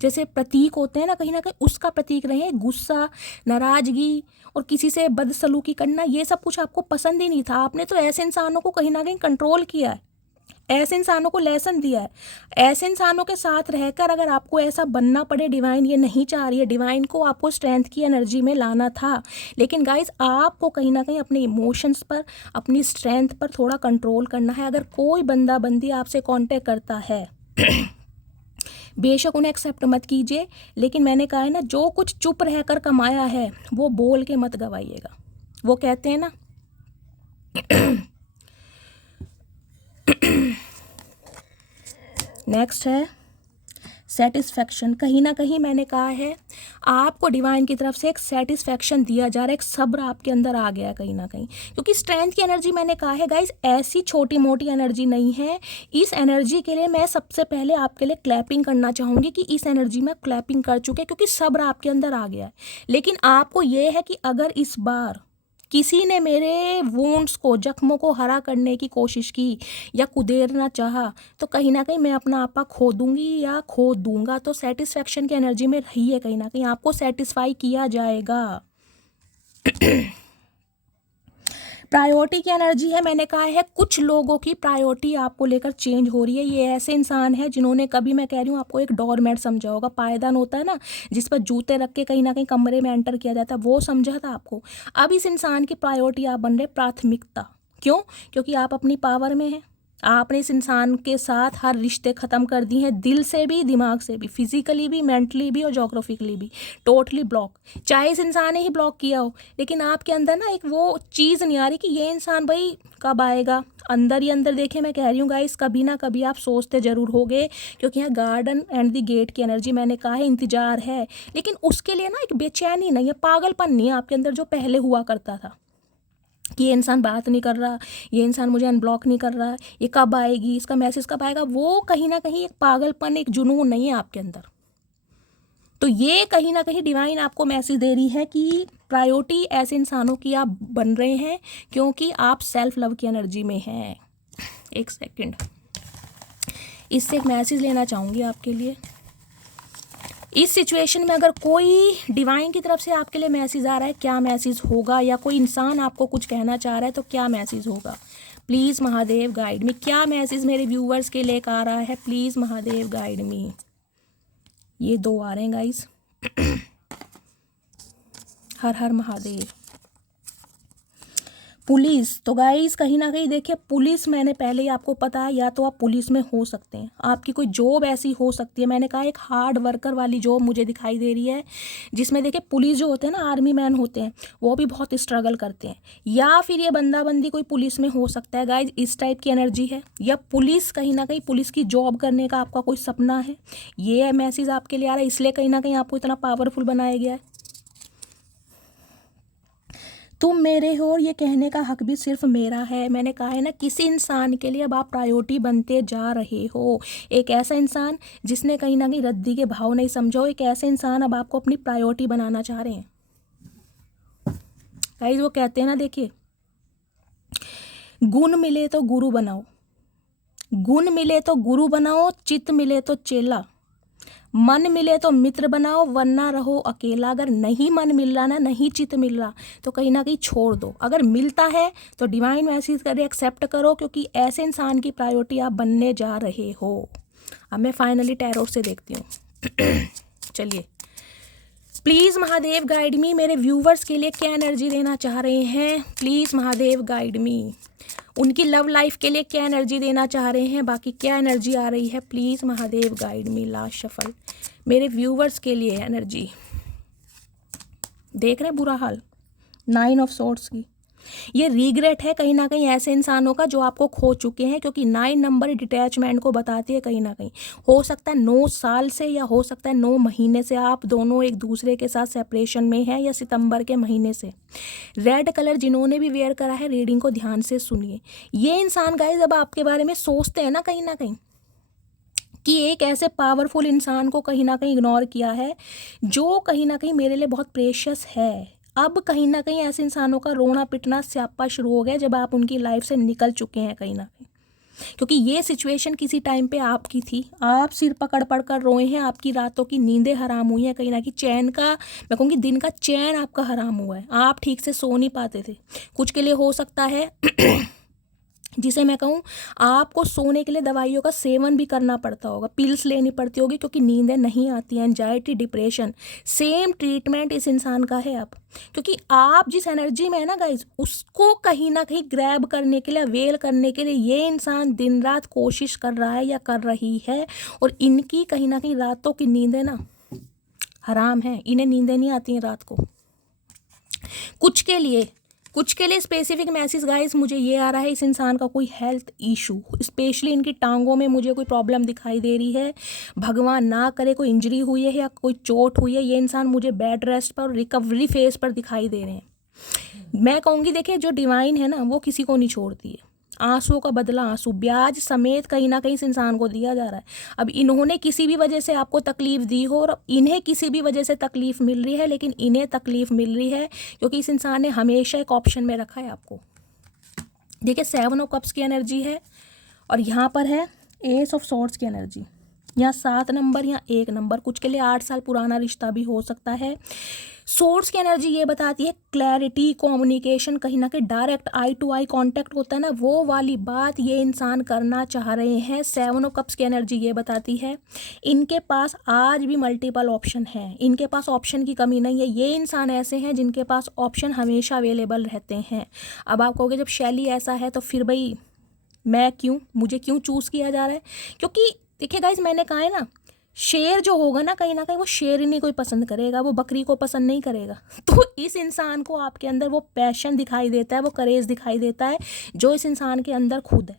जैसे प्रतीक होते हैं ना कहीं उसका प्रतीक रहे। गुस्सा, नाराजगी और किसी से बदसलूकी करना, ये सब कुछ आपको पसंद ही नहीं था, आपने तो ऐसे इंसानों को कहीं ना कहीं कंट्रोल किया है, ऐसे इंसानों को लेसन दिया है, ऐसे इंसानों के साथ रहकर अगर आपको ऐसा बनना पड़े, डिवाइन ये नहीं चाह रही है, डिवाइन को आपको स्ट्रेंथ की एनर्जी में लाना था, लेकिन गाइज आपको कहीं ना कहीं अपने इमोशंस पर, अपनी स्ट्रेंथ पर थोड़ा कंट्रोल करना है। अगर कोई बंदा बंदी आपसे कांटेक्ट करता है बेशक उन्हें एक्सेप्ट मत कीजिए, लेकिन मैंने कहा है ना जो कुछ चुप रहकर कमाया है वो बोल के मत गवाइएगा। वो कहते हैं ना नेक्स्ट है सेटिस्फैक्शन। कहीं ना कहीं मैंने कहा है आपको डिवाइन की तरफ से एक सेटिस्फैक्शन दिया जा रहा है, एक सब्र आपके अंदर आ गया है कहीं ना कहीं, क्योंकि स्ट्रेंथ की एनर्जी मैंने कहा है गाइज ऐसी छोटी मोटी एनर्जी नहीं है। इस एनर्जी के लिए मैं सबसे पहले आपके लिए क्लैपिंग करना चाहूँगी कि इस एनर्जी में क्लैपिंग कर चुके हैं, क्योंकि सब्र आपके अंदर आ गया है। लेकिन आपको ये है कि अगर इस बार किसी ने मेरे वुंड्स को, जख्मों को हरा करने की कोशिश की या कुदेरना चाहा, तो कहीं ना कहीं मैं अपना आपा खो दूंगी या खो दूंगा। तो सेटिस्फैक्शन की एनर्जी में रहिए, कहीं ना कहीं आपको सेटिस्फाई किया जाएगा। प्रायोरिटी की एनर्जी है, मैंने कहा है कुछ लोगों की प्रायोरिटी आपको लेकर चेंज हो रही है। ये ऐसे इंसान है जिन्होंने कभी, मैं कह रही हूँ आपको, एक डोरमेट समझा होगा, पायदान होता है ना जिस पर जूते रख के कहीं ना कहीं कमरे में एंटर किया जाता है, वो समझा था आपको। अब इस इंसान की प्रायोरिटी आप बन रहे प्राथमिकता। क्यों? क्योंकि आप अपनी पावर में हैं, आपने इस इंसान के साथ हर रिश्ते ख़त्म कर दिए हैं, दिल से भी, दिमाग से भी, फिजिकली भी, मेंटली भी और जोग्राफिकली भी, टोटली ब्लॉक। चाहे इस इंसान ने ही ब्लॉक किया हो, लेकिन आपके अंदर ना एक वो चीज़ नहीं आ रही कि ये इंसान भाई कब आएगा। अंदर ही अंदर देखे, मैं कह रही हूँ गाइस, कभी ना कभी आप सोचते ज़रूर होगे, क्योंकि यहाँ गार्डन एंड द गेट की एनर्जी मैंने कहा है इंतजार है, लेकिन उसके लिए ना एक बेचैनी नहीं है, पागलपन नहीं है आपके अंदर जो पहले हुआ करता था कि ये इंसान बात नहीं कर रहा, ये इंसान मुझे अनब्लॉक नहीं कर रहा, ये कब आएगी, इसका मैसेज कब आएगा। वो कहीं ना कहीं एक पागलपन, एक जुनून नहीं है आपके अंदर। तो ये कहीं ना कहीं डिवाइन आपको मैसेज दे रही है कि प्रायोरिटी ऐसे इंसानों की आप बन रहे हैं, क्योंकि आप सेल्फ लव की एनर्जी में हैं। एक सेकंड, इससे एक मैसेज लेना चाहूँगी आपके लिए। इस सिचुएशन में अगर कोई डिवाइन की तरफ से आपके लिए मैसेज आ रहा है, क्या मैसेज होगा, या कोई इंसान आपको कुछ कहना चाह रहा है तो क्या मैसेज होगा? प्लीज़ महादेव गाइड मी। क्या मैसेज मेरे व्यूवर्स के लिए आ रहा है? प्लीज़ महादेव गाइड मी। ये दो आ रहे हैं गाइस। हर हर महादेव। पुलिस, तो गाइस कहीं ना कहीं देखिए पुलिस, मैंने पहले ही आपको पता है, या तो आप पुलिस में हो सकते हैं, आपकी कोई जॉब ऐसी हो सकती है, मैंने कहा एक हार्ड वर्कर वाली जॉब मुझे दिखाई दे रही है, जिसमें देखिए पुलिस जो होते हैं ना, आर्मी मैन होते हैं, वो भी बहुत स्ट्रगल करते हैं। या फिर ये बंदा बंदी कोई पुलिस में हो सकता है गाइज, इस टाइप की एनर्जी है। या पुलिस, कहीं ना कहीं पुलिस की जॉब करने का आपका कोई सपना है, ये मैसेज आपके लिए आ रहा है, इसलिए कहीं ना कहीं आपको इतना पावरफुल बनाया गया है। तुम मेरे हो और ये कहने का हक भी सिर्फ मेरा है। मैंने कहा है ना, किसी इंसान के लिए अब आप प्रायोरिटी बनते जा रहे हो। एक ऐसा इंसान जिसने कहीं ना कहीं रद्दी के भाव नहीं समझा हो, एक ऐसे इंसान अब आपको अपनी प्रायोरिटी बनाना चाह रहे हैं गाइस। वो कहते हैं ना, देखिए गुण मिले तो गुरु बनाओ, गुण मिले तो गुरु बनाओ, चित मिले तो चेला, मन मिले तो मित्र बनाओ, वरना रहो अकेला। अगर नहीं मन मिल रहा ना, नहीं चित मिल रहा, तो कहीं ना कहीं छोड़ दो। अगर मिलता है तो डिवाइन मैसेज करे, एक्सेप्ट करो, क्योंकि ऐसे इंसान की प्रायोरिटी आप बनने जा रहे हो। अब मैं फाइनली टैरोट से देखती हूँ। चलिए, प्लीज़ महादेव गाइड मी, मेरे व्यूवर्स के लिए क्या एनर्जी देना चाह रहे हैं? प्लीज़ महादेव गाइड मी, उनकी लव लाइफ के लिए क्या एनर्जी देना चाह रहे हैं? बाकी क्या एनर्जी आ रही है? Please Mahadev guide me. Last shuffle मेरे व्यूवर्स के लिए एनर्जी देख रहे हैं, बुरा हाल 9 ऑफ सोर्ड्स की। ये रिग्रेट है कहीं ना कहीं ऐसे इंसानों का जो आपको खो चुके हैं, क्योंकि 9 नंबर डिटैचमेंट को बताती है। कहीं ना कहीं हो सकता है 9 साल से, या हो सकता है 9 महीने से आप दोनों एक दूसरे के साथ सेपरेशन में हैं, या सितंबर के महीने से। रेड कलर जिन्होंने भी वेयर करा है, रीडिंग को ध्यान से सुनिए। ये इंसान गाइस जब आपके बारे में सोचते हैं ना कहीं कि एक ऐसे पावरफुल इंसान को कहीं ना कहीं इग्नोर किया है जो कहीं ना कहीं मेरे लिए बहुत प्रेशियस है, अब कहीं ना कहीं ऐसे इंसानों का रोना पिटना स्यापा शुरू हो गया जब आप उनकी लाइफ से निकल चुके हैं कहीं ना कहीं। क्योंकि ये सिचुएशन किसी टाइम पे आपकी थी, आप सिर पकड़ पड़ कर रोए हैं, आपकी रातों की नींदें हराम हुई हैं, कहीं ना कहीं चैन का, मैं कहूँगी दिन का चैन आपका हराम हुआ है, आप ठीक से सो नहीं पाते थे। कुछ के लिए हो सकता है जिसे मैं कहूँ आपको सोने के लिए दवाइयों का सेवन भी करना पड़ता होगा, पिल्स लेनी पड़ती होगी, क्योंकि नींदें नहीं आती हैं। एंजाइटी, डिप्रेशन, सेम ट्रीटमेंट इस इंसान का है अब, क्योंकि आप जिस एनर्जी में है ना गाइज, उसको कहीं ना कहीं ग्रैब करने के लिए, अवेल करने के लिए ये इंसान दिन रात कोशिश कर रहा है या कर रही है। और इनकी कहीं ना कहीं रातों की नींदें ना हराम है, इन्हें नींदें नहीं आती हैं रात को। कुछ के लिए स्पेसिफिक मैसेज गाइस मुझे ये आ रहा है, इस इंसान का कोई हेल्थ इशू, स्पेशली इनकी टांगों में मुझे कोई प्रॉब्लम दिखाई दे रही है। भगवान ना करे कोई इंजरी हुई है या कोई चोट हुई है। ये इंसान मुझे बेड रेस्ट पर और रिकवरी फेज पर दिखाई दे रहे हैं। मैं कहूँगी देखिए, जो डिवाइन है ना वो किसी को नहीं छोड़ती है। आंसुओं का बदला आंसू, ब्याज समेत कहीं ना कहीं इस इंसान को दिया जा रहा है। अब इन्होंने किसी भी वजह से आपको तकलीफ दी हो, और इन्हें किसी भी वजह से तकलीफ मिल रही है, लेकिन इन्हें तकलीफ मिल रही है क्योंकि इस इंसान ने हमेशा एक ऑप्शन में रखा है आपको। देखिए 7 ऑफ कप्स की एनर्जी है, और यहाँ पर है एस ऑफ सॉर्ड्स की एनर्जी। यहाँ 7 नंबर या 1 नंबर, कुछ के लिए 8 साल पुराना रिश्ता भी हो सकता है। सोर्स की एनर्जी ये बताती है क्लैरिटी, कम्युनिकेशन, कहीं ना कहीं direct eye to eye contact होता है ना, वो वाली बात ये इंसान करना चाह रहे हैं। 7 ऑफ कप्स की एनर्जी ये बताती है इनके पास आज भी मल्टीपल ऑप्शन है, इनके पास ऑप्शन की कमी नहीं है। ये इंसान ऐसे हैं जिनके पास ऑप्शन हमेशा अवेलेबल रहते हैं। अब आप कहोगे जब शैली ऐसा है तो फिर भाई मुझे क्यों चूज़ किया जा रहा है? क्योंकि देखिए गाइज, मैंने कहा है ना, शेर जो होगा ना कहीं ना कहीं वो शेरनी को ही पसंद करेगा, वो बकरी को पसंद नहीं करेगा। तो इस इंसान को आपके अंदर वो पैशन दिखाई देता है, वो करेज दिखाई देता है जो इस इंसान के अंदर खुद है।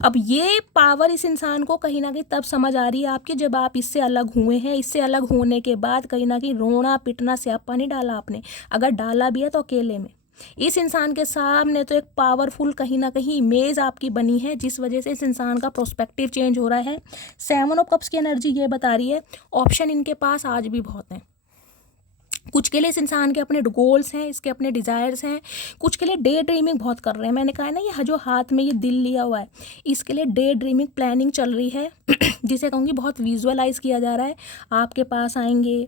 अब ये पावर इस इंसान को कहीं ना कहीं तब समझ आ रही है आपकी, जब आप इससे अलग हुए हैं। इससे अलग होने के बाद कहीं ना कहीं रोना पिटना स्यापा नहीं डाला आपने, अगर डाला भी है तो अकेले में। इस इंसान के सामने तो एक पावरफुल कहीं ना कहीं इमेज आपकी बनी है, जिस वजह से इस इंसान का प्रोस्पेक्टिव चेंज हो रहा है। 7 ऑफ कप्स की एनर्जी ये बता रही है ऑप्शन इनके पास आज भी बहुत हैं। कुछ के लिए इस इंसान के अपने गोल्स हैं, इसके अपने डिज़ायर्स हैं। कुछ के लिए डे ड्रीमिंग बहुत कर रहे हैं। मैंने कहा है ना, ये जो हाथ में ये दिल लिया हुआ है, इसके लिए डे ड्रीमिंग प्लानिंग चल रही है जिसे कहूँगी बहुत विजुअलाइज किया जा रहा है। आपके पास आएंगे,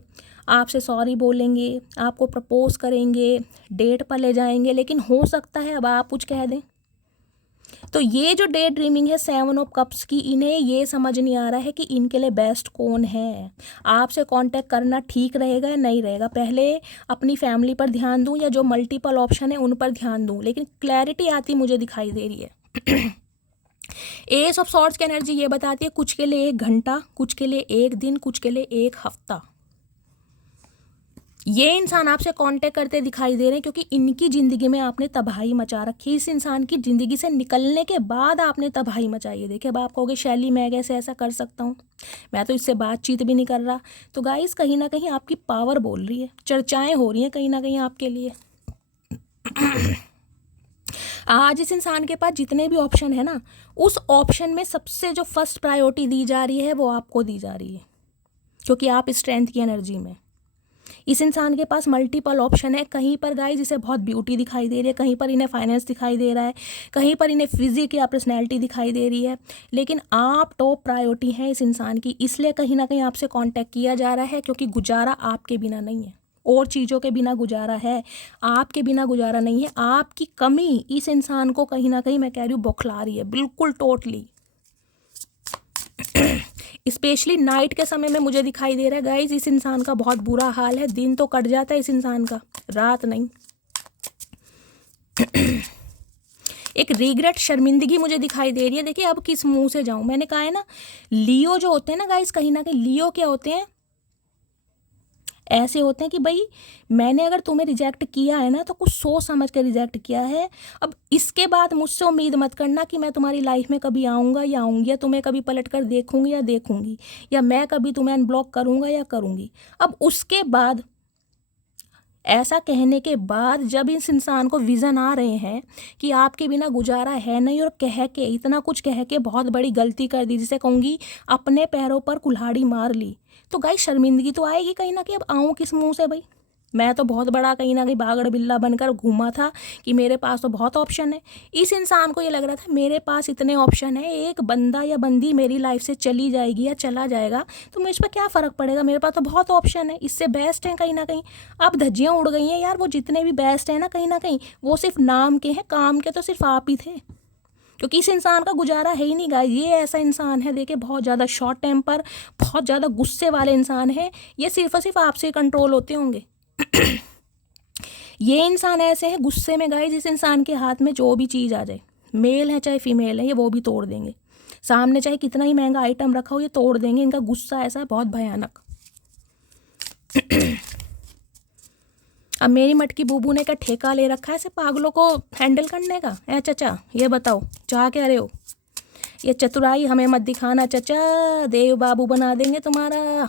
आपसे सॉरी बोलेंगे, आपको प्रपोज करेंगे, डेट पर ले जाएंगे, लेकिन हो सकता है अब आप कुछ कह दें। तो ये जो डे ड्रीमिंग है 7 ऑफ कप्स की, इन्हें ये समझ नहीं आ रहा है कि इनके लिए बेस्ट कौन है। आपसे कांटेक्ट करना ठीक रहेगा या नहीं रहेगा, पहले अपनी फैमिली पर ध्यान दूं या जो मल्टीपल ऑप्शन है उन पर ध्यान दूं, लेकिन क्लैरिटी आती मुझे दिखाई दे रही है। एस ऑफ सॉर्ड्स की एनर्जी ये बताती है कुछ के लिए 1 घंटा, कुछ के लिए 1 दिन, कुछ के लिए 1 हफ्ता। ये इंसान आपसे कांटेक्ट करते दिखाई दे रहे हैं क्योंकि इनकी ज़िंदगी में आपने तबाही मचा रखी है। इस इंसान की ज़िंदगी से निकलने के बाद आपने तबाही मचाई है। देखिए अब आप कहोगे शैली मैं कैसे ऐसा कर सकता हूँ, मैं तो इससे बातचीत भी नहीं कर रहा। तो गाइस कहीं ना कहीं आपकी पावर बोल रही है, चर्चाएँ हो रही हैं कहीं ना कहीं आपके लिए। आज इस इंसान के पास जितने भी ऑप्शन है ना, उस ऑप्शन में सबसे जो फर्स्ट प्रायोरिटी दी जा रही है वो आपको दी जा रही है, क्योंकि आप स्ट्रेंथ की एनर्जी में। इस इंसान के पास मल्टीपल ऑप्शन है। कहीं पर गाइस इसे बहुत ब्यूटी दिखाई दे रही है, कहीं पर इन्हें फाइनेंस दिखाई दे रहा है, कहीं पर इन्हें फिजिक या पर्सनैलिटी दिखाई दे रही है, लेकिन आप टॉप प्रायोरिटी हैं इस इंसान की। इसलिए कहीं ना कहीं आपसे कांटेक्ट किया जा रहा है, क्योंकि गुजारा आपके बिना नहीं है, और चीज़ों के बिना गुजारा है, आपके बिना गुजारा नहीं है। आपकी कमी इस इंसान को कहीं ना कहीं, मैं कह रही हूँ, बौखला रही है, बिल्कुल टोटली। स्पेशली नाइट के समय में मुझे दिखाई दे रहा है गाइज, इस इंसान का बहुत बुरा हाल है। दिन तो कट जाता है इस इंसान का, रात नहीं। एक रिग्रेट, शर्मिंदगी मुझे दिखाई दे रही है। देखिए अब किस मुंह से जाऊं, मैंने कहा है ना, लियो जो होते हैं ना गाइज, कहीं ना कहीं लियो क्या होते हैं, ऐसे होते हैं कि भाई मैंने अगर तुम्हें रिजेक्ट किया है ना तो कुछ सोच समझ कर रिजेक्ट किया है। अब इसके बाद मुझसे उम्मीद मत करना कि मैं तुम्हारी लाइफ में कभी आऊँगा या आऊँगी, या तुम्हें कभी पलट कर देखूँगी या देखूँगी, या मैं कभी तुम्हें अनब्लॉक करूँगा या करूँगी। अब उसके बाद, ऐसा कहने के बाद, जब इस इंसान को विज़न आ रहे हैं कि आपके बिना गुजारा है नहीं, और कह के, इतना कुछ कह के बहुत बड़ी गलती कर दी, जिसे कहूँगी अपने पैरों पर कुल्हाड़ी मार ली, तो गाइस शर्मिंदगी तो आएगी कहीं ना कहीं। अब आऊँ किस मुंह से भाई, मैं तो बहुत बड़ा कहीं ना कहीं बागड़ बिल्ला बनकर घूमा था कि मेरे पास तो बहुत ऑप्शन है। इस इंसान को ये लग रहा था मेरे पास इतने ऑप्शन है, एक बंदा या बंदी मेरी लाइफ से चली जाएगी या चला जाएगा तो मुझ पर क्या फ़र्क पड़ेगा, मेरे पास तो बहुत ऑप्शन है, इससे बेस्ट है कहीं ना कहीं। अब धज्जियाँ उड़ गई हैं यार, वो जितने भी बेस्ट हैं ना कहीं ना कहीं, वो सिर्फ नाम के हैं, काम के तो सिर्फ आप ही थे। क्योंकि इस इंसान का गुजारा है ही नहीं गाइस। ये ऐसा इंसान है, देखिए, बहुत ज़्यादा शॉर्ट टेम्पर, बहुत ज़्यादा गुस्से वाले इंसान है। ये सिर्फ और सिर्फ आपसे कंट्रोल होते होंगे। ये इंसान ऐसे हैं गुस्से में गाइस, इस इंसान के हाथ में जो भी चीज़ आ जाए, मेल है चाहे फीमेल है, ये वो भी तोड़ देंगे। सामने चाहे कितना ही महंगा आइटम रखा हो, ये तोड़ देंगे। इनका गुस्सा ऐसा है बहुत भयानक। अब मेरी मटकी बूबू ने क्या ठेका ले रखा है ऐसे पागलों को हैंडल करने का? है चचा, ये बताओ चाह क्या रहे हो? ये चतुराई हमें मत दिखाना चचा, देव बाबू बना देंगे तुम्हारा।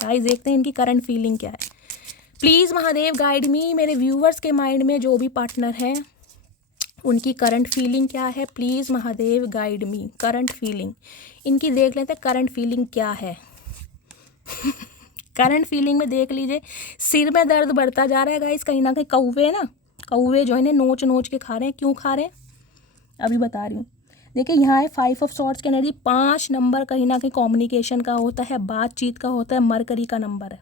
गाइस देखते हैं इनकी करंट फीलिंग क्या है। प्लीज़ महादेव गाइड मी, मेरे व्यूवर्स के माइंड में जो भी पार्टनर हैं उनकी करंट फीलिंग क्या है, please Mahadev guide me. Current feeling इनकी देख लेते हैं, करंट फीलिंग क्या है। करंट फीलिंग में देख लीजिए, सिर में दर्द बढ़ता जा रहा है गाइस। कहीं ना कहीं कौवे ना, कौवे जो इन्हें नोच नोच के खा रहे हैं। क्यों खा रहे हैं अभी बता रही हूँ। देखिए यहाँ है 5 ऑफ सॉर्ड्स की एनर्जी। 5 नंबर कहीं ना कहीं कम्युनिकेशन का होता है, बातचीत का होता है, मरकरी का नंबर है।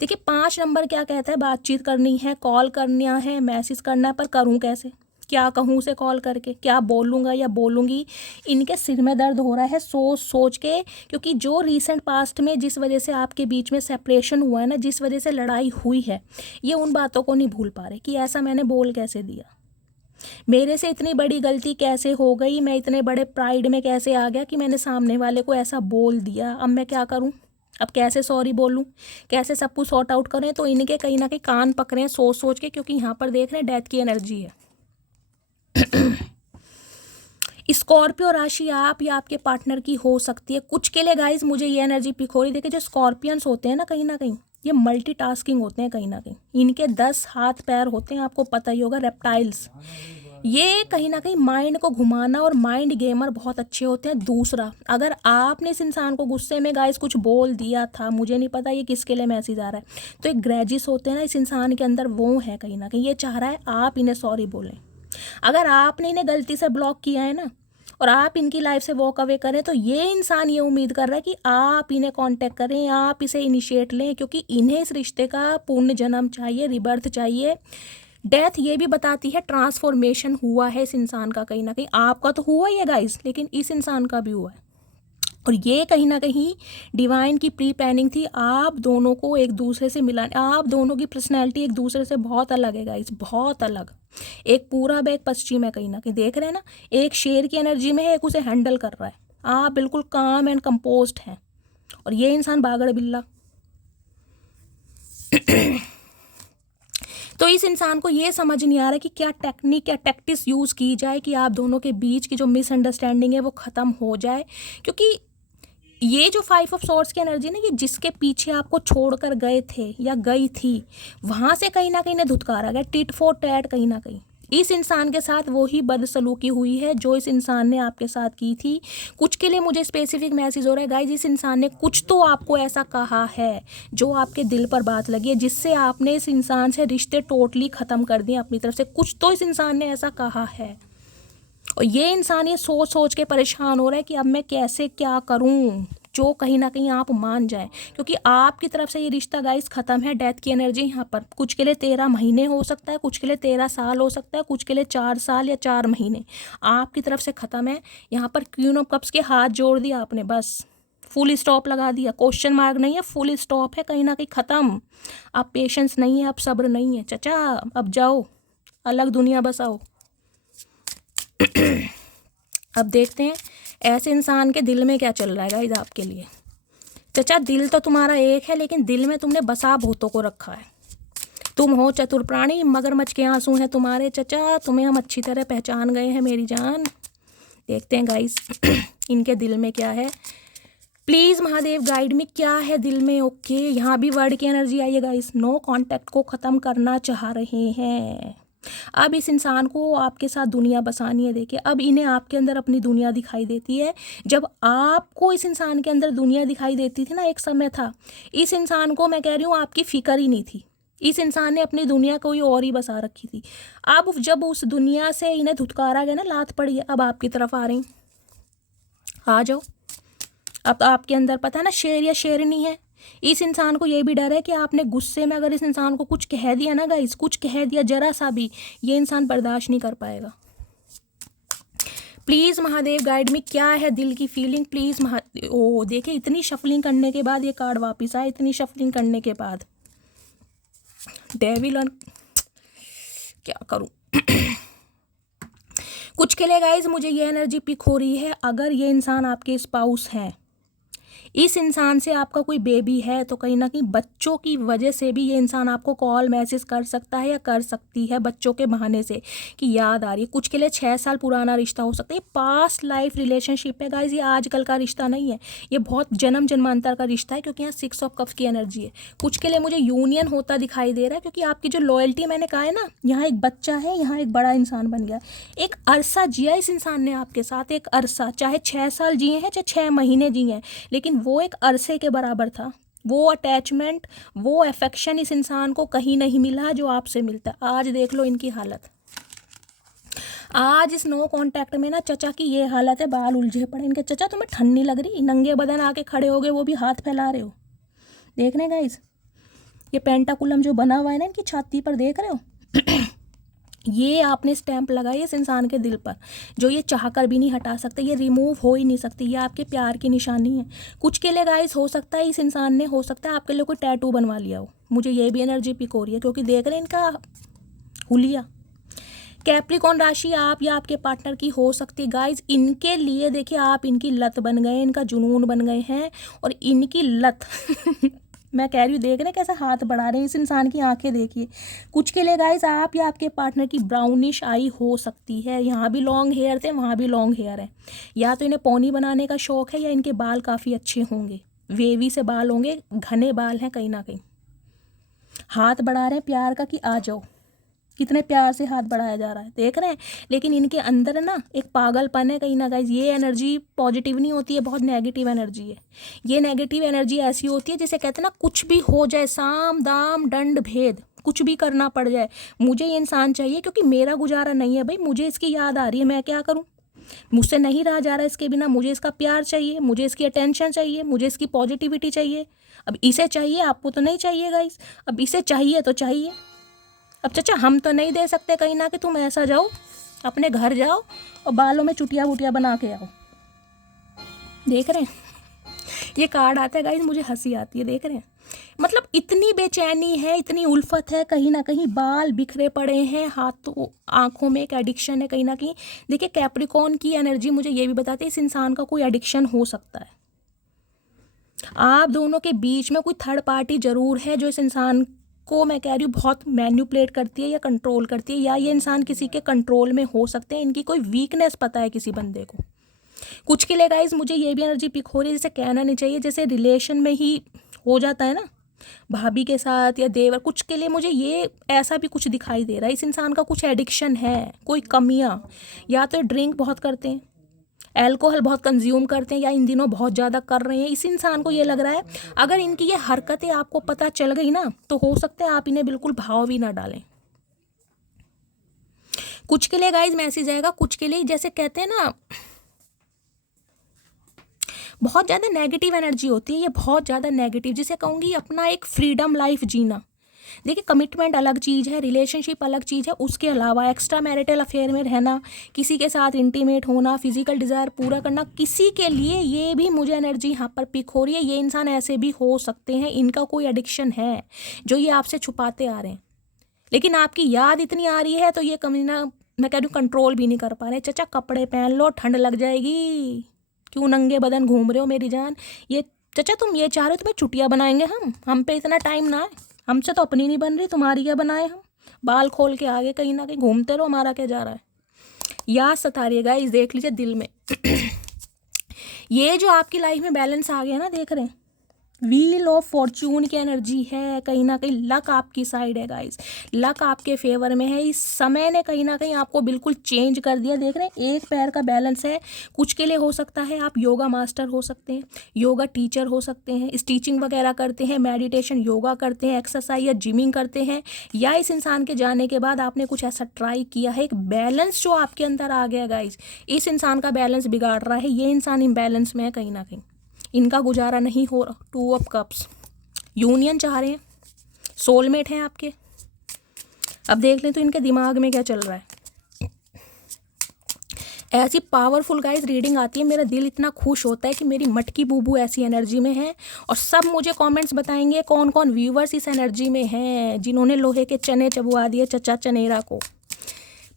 देखिए 5 नंबर क्या कहता है, बातचीत करनी है, कॉल करना है, मैसेज करना है, पर करूँ कैसे, क्या कहूँ उसे कॉल करके, क्या बोलूँगा या बोलूँगी। इनके सिर में दर्द हो रहा है सोच सोच के, क्योंकि जो रीसेंट पास्ट में जिस वजह से आपके बीच में सेपरेशन हुआ है ना, जिस वजह से लड़ाई हुई है, ये उन बातों को नहीं भूल पा रहे कि ऐसा मैंने बोल कैसे दिया, मेरे से इतनी बड़ी गलती कैसे हो गई, मैं इतने बड़े प्राइड में कैसे आ गया कि मैंने सामने वाले को ऐसा बोल दिया। अब मैं क्या करूं, अब कैसे सॉरी बोलूं, कैसे सब कुछ सॉर्ट आउट करें। तो इनके कहीं ना कहीं कान पकड़े हैं सोच सोच के, क्योंकि यहाँ पर देख रहे हैं डेथ की एनर्जी है। स्कॉर्पियो राशि आप या आपके पार्टनर की हो सकती है कुछ के लिए गाइज। मुझे ये एनर्जी पिक हो रही। देखिए जो स्कॉर्पियंस होते हैं ना, कहीं ना कहीं ये मल्टीटास्किंग होते हैं। कहीं ना कहीं इनके 10 हाथ पैर होते हैं, आपको पता ही होगा, रेप्टाइल्स। ये कहीं ना कहीं माइंड को घुमाना और माइंड गेमर बहुत अच्छे होते हैं। दूसरा, अगर आपने इस इंसान को गुस्से में गाइस कुछ बोल दिया था, मुझे नहीं पता ये किसके लिए मैसेज आ रहा है, तो एक ग्रेजिस होते हैं ना इस इंसान के अंदर, वो है कहीं ना कहीं। ये चाह रहा है आप इन्हें सॉरी बोलें। अगर आपने इन्हें गलती से ब्लॉक किया है ना, और आप इनकी लाइफ से वॉक अवे करें, तो ये इंसान ये उम्मीद कर रहा है कि आप इन्हें कांटेक्ट करें, आप इसे इनिशिएट लें, क्योंकि इन्हें इस रिश्ते का पूर्ण जन्म चाहिए, रिबर्थ चाहिए। डेथ ये भी बताती है ट्रांसफॉर्मेशन हुआ है इस इंसान का कहीं ना कहीं। आपका तो हुआ ही है गाइस, लेकिन इस इंसान का भी हुआ है। और ये कहीं ना कहीं डिवाइन की प्री प्लानिंग थी, आप दोनों को एक दूसरे से मिलाने। आप दोनों की पर्सनैलिटी एक दूसरे से बहुत अलग है गाइस, बहुत अलग। एक पूरब है, एक पश्चिम है, कहीं ना कहीं देख रहे हैं ना। एक शेर की एनर्जी में है, एक उसे हैंडल कर रहा है। आप बिल्कुल काम एंड कंपोस्ट हैं, और ये इंसान बागड़ बिल्ला। तो इस इंसान को ये समझ नहीं आ रहा कि क्या टेक्निक, क्या टैक्टिस यूज़ की जाए कि आप दोनों के बीच की जो मिसअंडरस्टैंडिंग है वो ख़त्म हो जाए। क्योंकि ये जो 5 ऑफ सॉर्ड्स की एनर्जी ना, ये जिसके पीछे आपको छोड़कर गए थे या गई थी, वहाँ से कहीं ना कहीं ने धुतकारा गया, टिट फॉर टैट कहीं ना कहीं। इस इंसान के साथ वो ही बदसलूकी हुई है जो इस इंसान ने आपके साथ की थी। कुछ के लिए मुझे स्पेसिफिक मैसेज हो रहा है गाइज, इस इंसान ने कुछ तो आपको ऐसा कहा है जो आपके दिल पर बात लगी है, जिससे आपने इस इंसान से रिश्ते टोटली ख़त्म कर दिए अपनी तरफ से। कुछ तो इस इंसान ने ऐसा कहा है और ये इंसान ये सोच सोच के परेशान हो रहा है कि अब मैं कैसे क्या करूं, जो कहीं ना कहीं आप मान जाए, क्योंकि आपकी तरफ से ये रिश्ता गाइस ख़त्म है। डेथ की एनर्जी यहाँ पर कुछ के लिए 13 महीने हो सकता है, कुछ के लिए 13 साल हो सकता है, कुछ के लिए 4 साल या 4 महीने आपकी तरफ से ख़त्म है। यहाँ पर क्वीन ऑफ कप्स के हाथ जोड़ दिया आपने, बस फुल स्टॉप लगा दिया। क्वेश्चन मार्क नहीं है, फुल स्टॉप है, कहीं ना कहीं ख़त्म। अब पेशेंस नहीं है, अब सब्र नहीं है चचा, अब जाओ अलग दुनिया बसाओ। अब देखते हैं ऐसे इंसान के दिल में क्या चल रहा है गाइस आपके लिए। चचा दिल तो तुम्हारा एक है, लेकिन दिल में तुमने बसा बहुतों को रखा है। तुम हो चतुर प्राणी, मगरमच्छ के आंसू हैं तुम्हारे चचा, तुम्हें हम अच्छी तरह पहचान गए हैं मेरी जान। देखते हैं गाइस इनके दिल में क्या है। प्लीज़ महादेव गाइड में क्या है दिल में। ओके, यहाँ भी वर्ड की एनर्जी आई है गाइस, नो कॉन्टैक्ट को ख़त्म करना चाह रहे हैं। अब इस इंसान को आपके साथ दुनिया बसानी है। देखिए अब इन्हें आपके अंदर अपनी दुनिया दिखाई देती है। जब आपको इस इंसान के अंदर दुनिया दिखाई देती थी ना, एक समय था, इस इंसान को मैं कह रही हूँ आपकी फिक्र ही नहीं थी। इस इंसान ने अपनी दुनिया कोई और ही बसा रखी थी। अब जब उस दुनिया से इन्हें धुतकारा गया ना, लात पड़ी है, अब आपकी तरफ आ रही, आ जाओ। अब तो आपके अंदर पता है ना शेर या शेरनी है। इस इंसान को ये भी डर है कि आपने गुस्से में अगर इस इंसान को कुछ कह दिया ना गाइस, कुछ कह दिया जरा सा भी, ये इंसान बर्दाश्त नहीं कर पाएगा। प्लीज़ महादेव गाइड में क्या है दिल की फीलिंग प्लीज़ ओ देखिए, इतनी शफलिंग करने के बाद ये कार्ड वापस आया, इतनी शफलिंग करने के बाद। डेविल क्या करूं। कुछ के लिए गाइज मुझे ये एनर्जी पिक हो रही है, अगर ये इंसान आपके स्पाउस हैं, इस इंसान से आपका कोई बेबी है, तो कहीं ना कहीं बच्चों की वजह से भी ये इंसान आपको कॉल मैसेज कर सकता है या कर सकती है बच्चों के बहाने से कि याद आ रही है। कुछ के लिए 6 साल पुराना रिश्ता हो सकता है, ये पास्ट लाइफ रिलेशनशिप है गाइज, ये आजकल का रिश्ता नहीं है, ये बहुत जन्म जन्मांतर का रिश्ता है, क्योंकि यहाँ 6 ऑफ कप्स की एनर्जी है। कुछ के लिए मुझे यूनियन होता दिखाई दे रहा है, क्योंकि आपकी जो लॉयल्टी मैंने कहा है ना, यहाँ एक बच्चा है, यहाँ एक बड़ा इंसान बन गया। एक अरसा जिया इस इंसान ने आपके साथ, एक अरसा, चाहे 6 साल जिए हैं चाहे 6 महीने जिए हैं, लेकिन वो एक अरसे के बराबर था। वो अटैचमेंट, वो अफेक्शन इस इंसान को कहीं नहीं मिला जो आपसे मिलता। आज देख लो इनकी हालत, आज इस नो कांटेक्ट में ना चचा की ये हालत है, बाल उलझे पड़े इनके। चचा तुम्हें ठंड नहीं लग रही? नंगे बदन आके खड़े हो गए, वो भी हाथ फैला रहे हो। देख रहे गाइस, ये पेंटाकुलम जो बना हुआ है ना इनकी छाती पर, देख रहे हो? ये आपने स्टैंप लगाई इस इंसान के दिल पर, जो ये चाहकर भी नहीं हटा सकते, ये रिमूव हो ही नहीं सकती, ये आपके प्यार की निशानी है। कुछ के लिए गाइस हो सकता है इस इंसान ने, हो सकता है आपके लिए कोई टैटू बनवा लिया हो, मुझे ये भी एनर्जी पिक हो रही है, क्योंकि देख रहे हैं इनका हुलिया। कैप्रिकॉन राशि आप या आपके पार्टनर की हो सकती है गाइज। इनके लिए देखिए आप इनकी लत बन गए, इनका जुनून बन गए हैं, और इनकी लत मैं कह रही हूँ, देख रहे हैं कैसे हाथ बढ़ा रहे हैं, इस इंसान की आंखें देखिए। कुछ के लिए गाइस आप या आपके पार्टनर की ब्राउनिश आई हो सकती है, यहाँ भी लॉन्ग हेयर थे, वहाँ भी लॉन्ग हेयर है, या तो इन्हें पौनी बनाने का शौक है, या इनके बाल काफ़ी अच्छे होंगे, वेवी से बाल होंगे, घने बाल हैं कहीं ना कहीं। हाथ बढ़ा रहे हैं प्यार का कि आ जाओ, कितने प्यार से हाथ बढ़ाया जा रहा है, देख रहे हैं। लेकिन इनके अंदर ना एक पागलपन है कहीं ना कहीं, ये एनर्जी पॉजिटिव नहीं होती है, बहुत नेगेटिव एनर्जी है। ये नेगेटिव एनर्जी ऐसी होती है जिसे कहते हैं ना, कुछ भी हो जाए, साम दाम दंड भेद, कुछ भी करना पड़ जाए, मुझे ये इंसान चाहिए, क्योंकि मेरा गुजारा नहीं है भाई, मुझे इसकी याद आ रही है, मैं क्या करूँ, मुझसे नहीं रहा जा रहा है इसके बिना, मुझे इसका प्यार चाहिए, मुझे इसकी अटेंशन चाहिए, मुझे इसकी पॉजिटिविटी चाहिए। अब इसे चाहिए, आपको तो नहीं चाहिए गाइस, अब इसे चाहिए तो चाहिए। अब चचा हम तो नहीं दे सकते कहीं ना कि तुम ऐसा जाओ अपने घर जाओ और बालों में चुटिया वुटिया बना के आओ। देख रहे हैं ये कार्ड आता है गाइस, मुझे हंसी आती है, देख रहे हैं, मतलब इतनी बेचैनी है, इतनी उल्फत है, कहीं ना कहीं बाल बिखरे पड़े हैं, हाथों आंखों में एक एडिक्शन है कहीं ना कहीं। देखिए कैप्रिकॉन की एनर्जी मुझे ये भी बताती है इस इंसान का कोई एडिक्शन हो सकता है। आप दोनों के बीच में कोई थर्ड पार्टी जरूर है जो इस इंसान को, मैं कह रही हूँ, बहुत मैन्युपुलेट करती है या कंट्रोल करती है, या ये इंसान किसी के कंट्रोल में हो सकते हैं, इनकी कोई वीकनेस पता है किसी बंदे को। कुछ के लिए गाइस मुझे ये भी एनर्जी पिक हो रही है, जैसे कहना नहीं चाहिए, जैसे रिलेशन में ही हो जाता है ना, भाभी के साथ या देवर, कुछ के लिए मुझे ये ऐसा भी कुछ दिखाई दे रहा है। इस इंसान का कुछ एडिक्शन है, कोई कमियां, या तो ड्रिंक बहुत करते हैं, अल्कोहल बहुत कंज्यूम करते हैं, या इन दिनों बहुत ज़्यादा कर रहे हैं। इस इंसान को ये लग रहा है अगर इनकी ये हरकतें आपको पता चल गई ना तो हो सकता है आप इन्हें बिल्कुल भाव भी ना डालें। कुछ के लिए गाइज मैसेज आएगा, कुछ के लिए जैसे कहते हैं ना बहुत ज़्यादा नेगेटिव एनर्जी होती है, ये बहुत ज़्यादा नेगेटिव, जिसे कहूँगी अपना एक फ्रीडम लाइफ जीना। देखिए कमिटमेंट अलग चीज़ है, रिलेशनशिप अलग चीज़ है, उसके अलावा एक्स्ट्रा मैरिटल अफेयर में रहना, किसी के साथ इंटीमेट होना, फिजिकल डिज़ायर पूरा करना, किसी के लिए ये भी मुझे एनर्जी यहाँ पर पिक हो रही है। ये इंसान ऐसे भी हो सकते हैं, इनका कोई एडिक्शन है जो ये आपसे छुपाते आ रहे हैं, लेकिन आपकी याद इतनी आ रही है तो ये कमी ना, मैं कह दूँ कंट्रोल भी नहीं कर पा रहे। चाचा कपड़े पहन लो, ठंड लग जाएगी, क्यों नंगे बदन घूम रहे हो मेरी जान। ये चाचा तुम ये चाह रहे हो तुम्हें छुट्टियाँ बनाएंगे हम पे इतना टाइम ना है, हमसे तो अपनी नहीं बन रही, तुम्हारी क्या बनाए हम। बाल खोल के आगे कहीं ना कहीं घूमते रहो, हमारा क्या जा रहा है। याद सता रही है गाइस, देख लीजिए दिल में ये जो आपकी लाइफ में बैलेंस आ गया ना, देख रहे हैं व्हील ऑफ फॉर्चून की एनर्जी है, कहीं ना कहीं लक आपकी साइड है गाइस, लक आपके फेवर में है। इस समय ने कहीं ना कहीं आपको बिल्कुल चेंज कर दिया। देख रहे हैं एक पैर का बैलेंस है। कुछ के लिए हो सकता है आप योगा मास्टर हो सकते हैं, योगा टीचर हो सकते हैं, स्टिचिंग वगैरह करते हैं, मेडिटेशन योगा करते हैं, एक्सरसाइज या जिमिंग करते हैं, या इस इंसान के जाने के बाद आपने कुछ ऐसा ट्राई किया है, एक बैलेंस जो आपके अंदर आ गया गाइज, इस इंसान का बैलेंस बिगाड़ रहा है। ये इंसान इम्बैलेंस में है कहीं ना कहीं, इनका गुजारा नहीं हो रहा। 2 ऑफ कप्स, यूनियन चाह रहे हैं, सोलमेट हैं आपके। अब देख लें तो इनके दिमाग में क्या चल रहा है। ऐसी पावरफुल गाइस रीडिंग आती है, मेरा दिल इतना खुश होता है कि मेरी मटकी बूबू ऐसी एनर्जी में है। और सब मुझे कमेंट्स बताएंगे कौन कौन व्यूवर्स इस एनर्जी में हैं जिन्होंने लोहे के चने चबवा दिए चचा चनेरा को।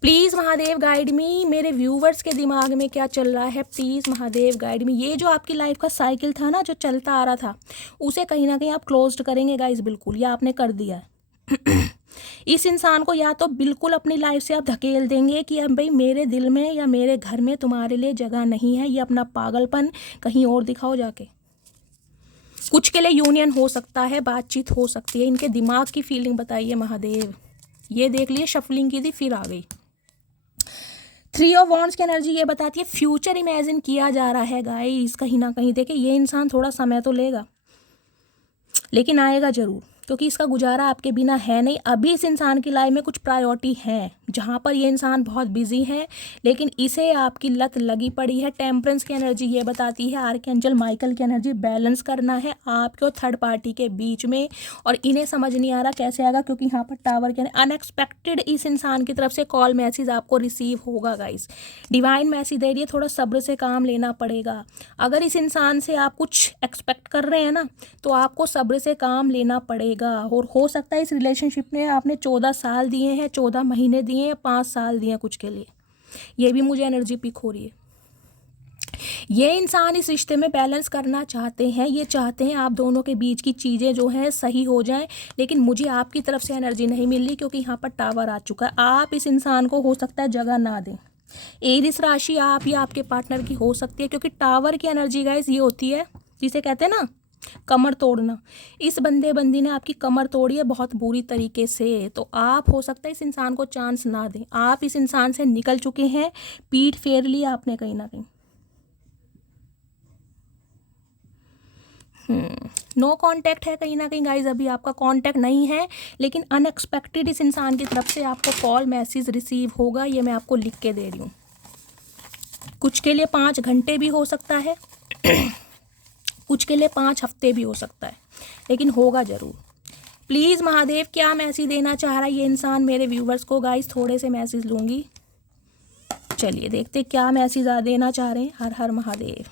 प्लीज़ महादेव गाइड मी, मेरे व्यूवर्स के दिमाग में क्या चल रहा है, प्लीज़ महादेव गाइड मी। ये जो आपकी लाइफ का साइकिल था ना, जो चलता आ रहा था, उसे कहीं ना कहीं आप क्लोज करेंगे गाइस, बिल्कुल, या आपने कर दिया है इस इंसान को या तो बिल्कुल अपनी लाइफ से आप धकेल देंगे कि अब भाई मेरे दिल में या मेरे घर में तुम्हारे लिए जगह नहीं है, ये अपना पागलपन कहीं और दिखाओ जाके। कुछ के लिए यूनियन हो सकता है, बातचीत हो सकती है। इनके दिमाग की फीलिंग बताइए महादेव। ये देख लिए शफलिंग की थी, फिर आ गई 3 ऑफ वॉन्ड्स की एनर्जी। ये बताती है फ्यूचर इमेजिन किया जा रहा है गाइस, कहीं ना कहीं। देखिए ये इंसान थोड़ा समय तो लेगा, लेकिन आएगा जरूर, क्योंकि इसका गुजारा आपके बिना है नहीं। अभी इस इंसान की लाइफ में कुछ प्रायोरिटी है जहाँ पर ये इंसान बहुत बिजी है, लेकिन इसे आपकी लत लगी पड़ी है। टेम्परेंस की एनर्जी ये बताती है आर्कएंजल माइकल की एनर्जी, बैलेंस करना है आपके और थर्ड पार्टी के बीच में। और इन्हें समझ नहीं आ रहा कैसे आएगा, क्योंकि यहाँ पर टावर के अनएक्सपेक्टेड इस इंसान की तरफ से कॉल मैसेज आपको रिसीव होगा गाइस। डिवाइन मैसेज दे रही है, थोड़ा सब्र से काम लेना पड़ेगा। अगर इस इंसान से आप कुछ एक्सपेक्ट कर रहे हैं ना, तो आपको सब्र से काम लेना पड़ेगा। और हो सकता है इस रिलेशनशिप में आपने 14 साल दिए हैं, 14 महीने दिए हैं, 5 साल दिए हैं कुछ के लिए। ये भी मुझे एनर्जी पिक हो रही है। ये इंसान इस रिश्ते में बैलेंस करना चाहते हैं, ये चाहते हैं आप दोनों के बीच की चीज़ें जो हैं सही हो जाएं, लेकिन मुझे आपकी तरफ से एनर्जी नहीं मिल रही, क्योंकि यहाँ पर टावर आ चुका है। आप इस इंसान को हो सकता है जगह ना दें। एरिस राशि आप या आपके पार्टनर की हो सकती है, क्योंकि टावर की एनर्जी गाइस ये होती है जिसे कहते हैं ना कमर तोड़ना। इस बंदे बंदी ने आपकी कमर तोड़ी है बहुत बुरी तरीके से, तो आप हो सकता है इस इंसान को चांस ना दें। आप इस इंसान से निकल चुके हैं, पीठ फेर ली आपने कहीं ना कहीं। नो कांटेक्ट है कहीं ना कहीं गाइज, अभी आपका कांटेक्ट नहीं है, लेकिन अनएक्सपेक्टेड इस इंसान की तरफ से आपको कॉल मैसेज रिसीव होगा। ये मैं आपको लिख के दे रही हूँ। कुछ के लिए 5 घंटे भी हो सकता है कुछ के लिए 5 हफ्ते भी हो सकता है, लेकिन होगा ज़रूर। प्लीज़ महादेव क्या मैसेज देना चाह रहा है ये इंसान मेरे व्यूवर्स को गाइस। थोड़े से मैसेज लूँगी, चलिए देखते क्या मैसेज देना चाह रहे हैं। हर हर महादेव।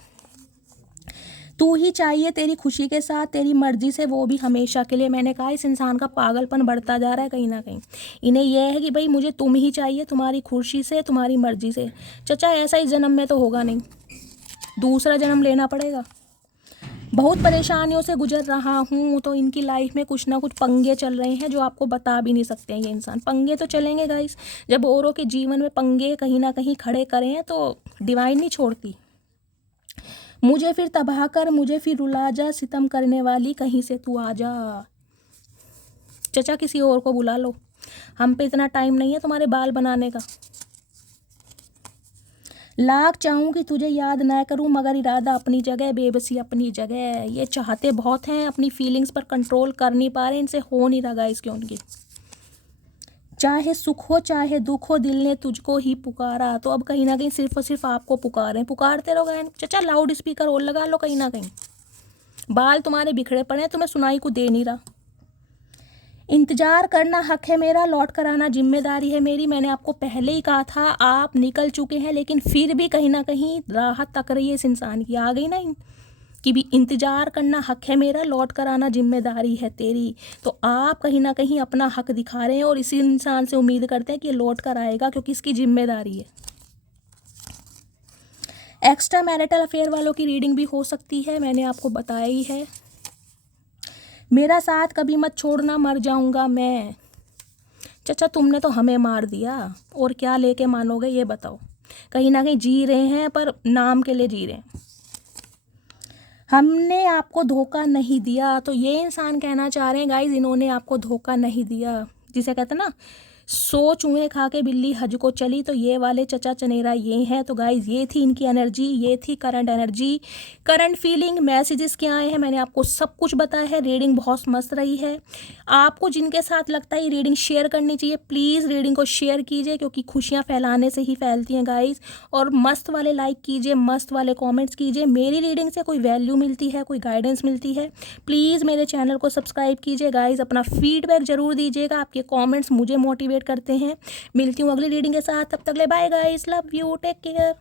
तू ही चाहिए तेरी खुशी के साथ, तेरी मर्जी से, वो भी हमेशा के लिए। मैंने कहा इस इंसान का पागलपन बढ़ता जा रहा है कहीं ना कहीं। इन्हें यह है कि भाई मुझे तुम ही चाहिए, तुम्हारी खुशी से, तुम्हारी मर्जी से। चाचा ऐसा इस जन्म में तो होगा नहीं, दूसरा जन्म लेना पड़ेगा। बहुत परेशानियों से गुजर रहा हूँ, तो इनकी लाइफ में कुछ ना कुछ पंगे चल रहे हैं जो आपको बता भी नहीं सकते हैं ये इंसान। पंगे तो चलेंगे गाइस, जब औरों के जीवन में पंगे कहीं ना कहीं खड़े करें तो डिवाइन नहीं छोड़ती। मुझे फिर तबाह कर, मुझे फिर रुला जा, सितम करने वाली कहीं से तू आ जा। चचा किसी और को बुला लो, हम पे इतना टाइम नहीं है तुम्हारे बाल बनाने का। लाख चाहूँ कि तुझे याद ना करूँ, मगर इरादा अपनी जगह, बेबसी अपनी जगह। ये चाहते बहुत हैं, अपनी फीलिंग्स पर कंट्रोल कर नहीं पा रहे, इनसे हो नहीं रहा गाइस क्यों उनकी। चाहे सुख हो चाहे दुख हो, दिल ने तुझको ही पुकारा। तो अब कहीं ना कहीं सिर्फ और सिर्फ आपको पुकारें, पुकारते रहो गायन। चचा लाउड स्पीकर और लगा लो कहीं ना कहीं, बाल तुम्हारे बिखरे पड़े हैं, तुम्हें सुनाई को दे नहीं रहा। इंतजार करना हक है मेरा, लौट कर आना जिम्मेदारी है मेरी। मैंने आपको पहले ही कहा था, आप निकल चुके हैं, लेकिन फिर भी कहीं ना कहीं राहत तक रही है इस इंसान की। आ गई ना कि भी इंतजार करना हक है मेरा, लौट कर आना जिम्मेदारी है तेरी। तो आप कहीं ना कहीं अपना हक दिखा रहे हैं और इसी इंसान से उम्मीद करते हैं कि ये लौट कर आएगा, क्योंकि इसकी जिम्मेदारी है। एक्स्ट्रा मैरिटल अफेयर वालों की रीडिंग भी हो सकती है, मैंने आपको बताया ही है। मेरा साथ कभी मत छोड़ना, मर जाऊंगा मैं। चचा तुमने तो हमें मार दिया, और क्या लेके मानोगे ये बताओ। कहीं ना कहीं जी रहे हैं पर नाम के लिए जी रहे हैं। हमने आपको धोखा नहीं दिया, तो ये इंसान कहना चाह रहे हैं गाइज, इन्होंने आपको धोखा नहीं दिया। जिसे कहते हैं ना, 100 चूहे खा के बिल्ली हज को चली, तो ये वाले चचा चनेरा ये हैं। तो गाइज ये थी इनकी एनर्जी, ये थी current energy, current feeling, messages क्या आए हैं, मैंने आपको सब कुछ बताया है। रीडिंग बहुत मस्त रही है। आपको जिनके साथ लगता है ये रीडिंग शेयर करनी चाहिए, प्लीज़ रीडिंग को शेयर कीजिए, क्योंकि खुशियाँ फैलाने से ही फैलती हैं गाइज। और मस्त वाले लाइक कीजिए, मस्त वाले कॉमेंट्स कीजिए। मेरी रीडिंग से कोई वैल्यू मिलती है, कोई गाइडेंस मिलती है, प्लीज़ मेरे चैनल को सब्सक्राइब कीजिए गाइज। अपना फीडबैक ज़रूर दीजिएगा, आपके कॉमेंट्स मुझे मोटिवेट करते हैं। मिलती हूँ अगली रीडिंग के साथ, तब तक ले bye guys, love you, take care.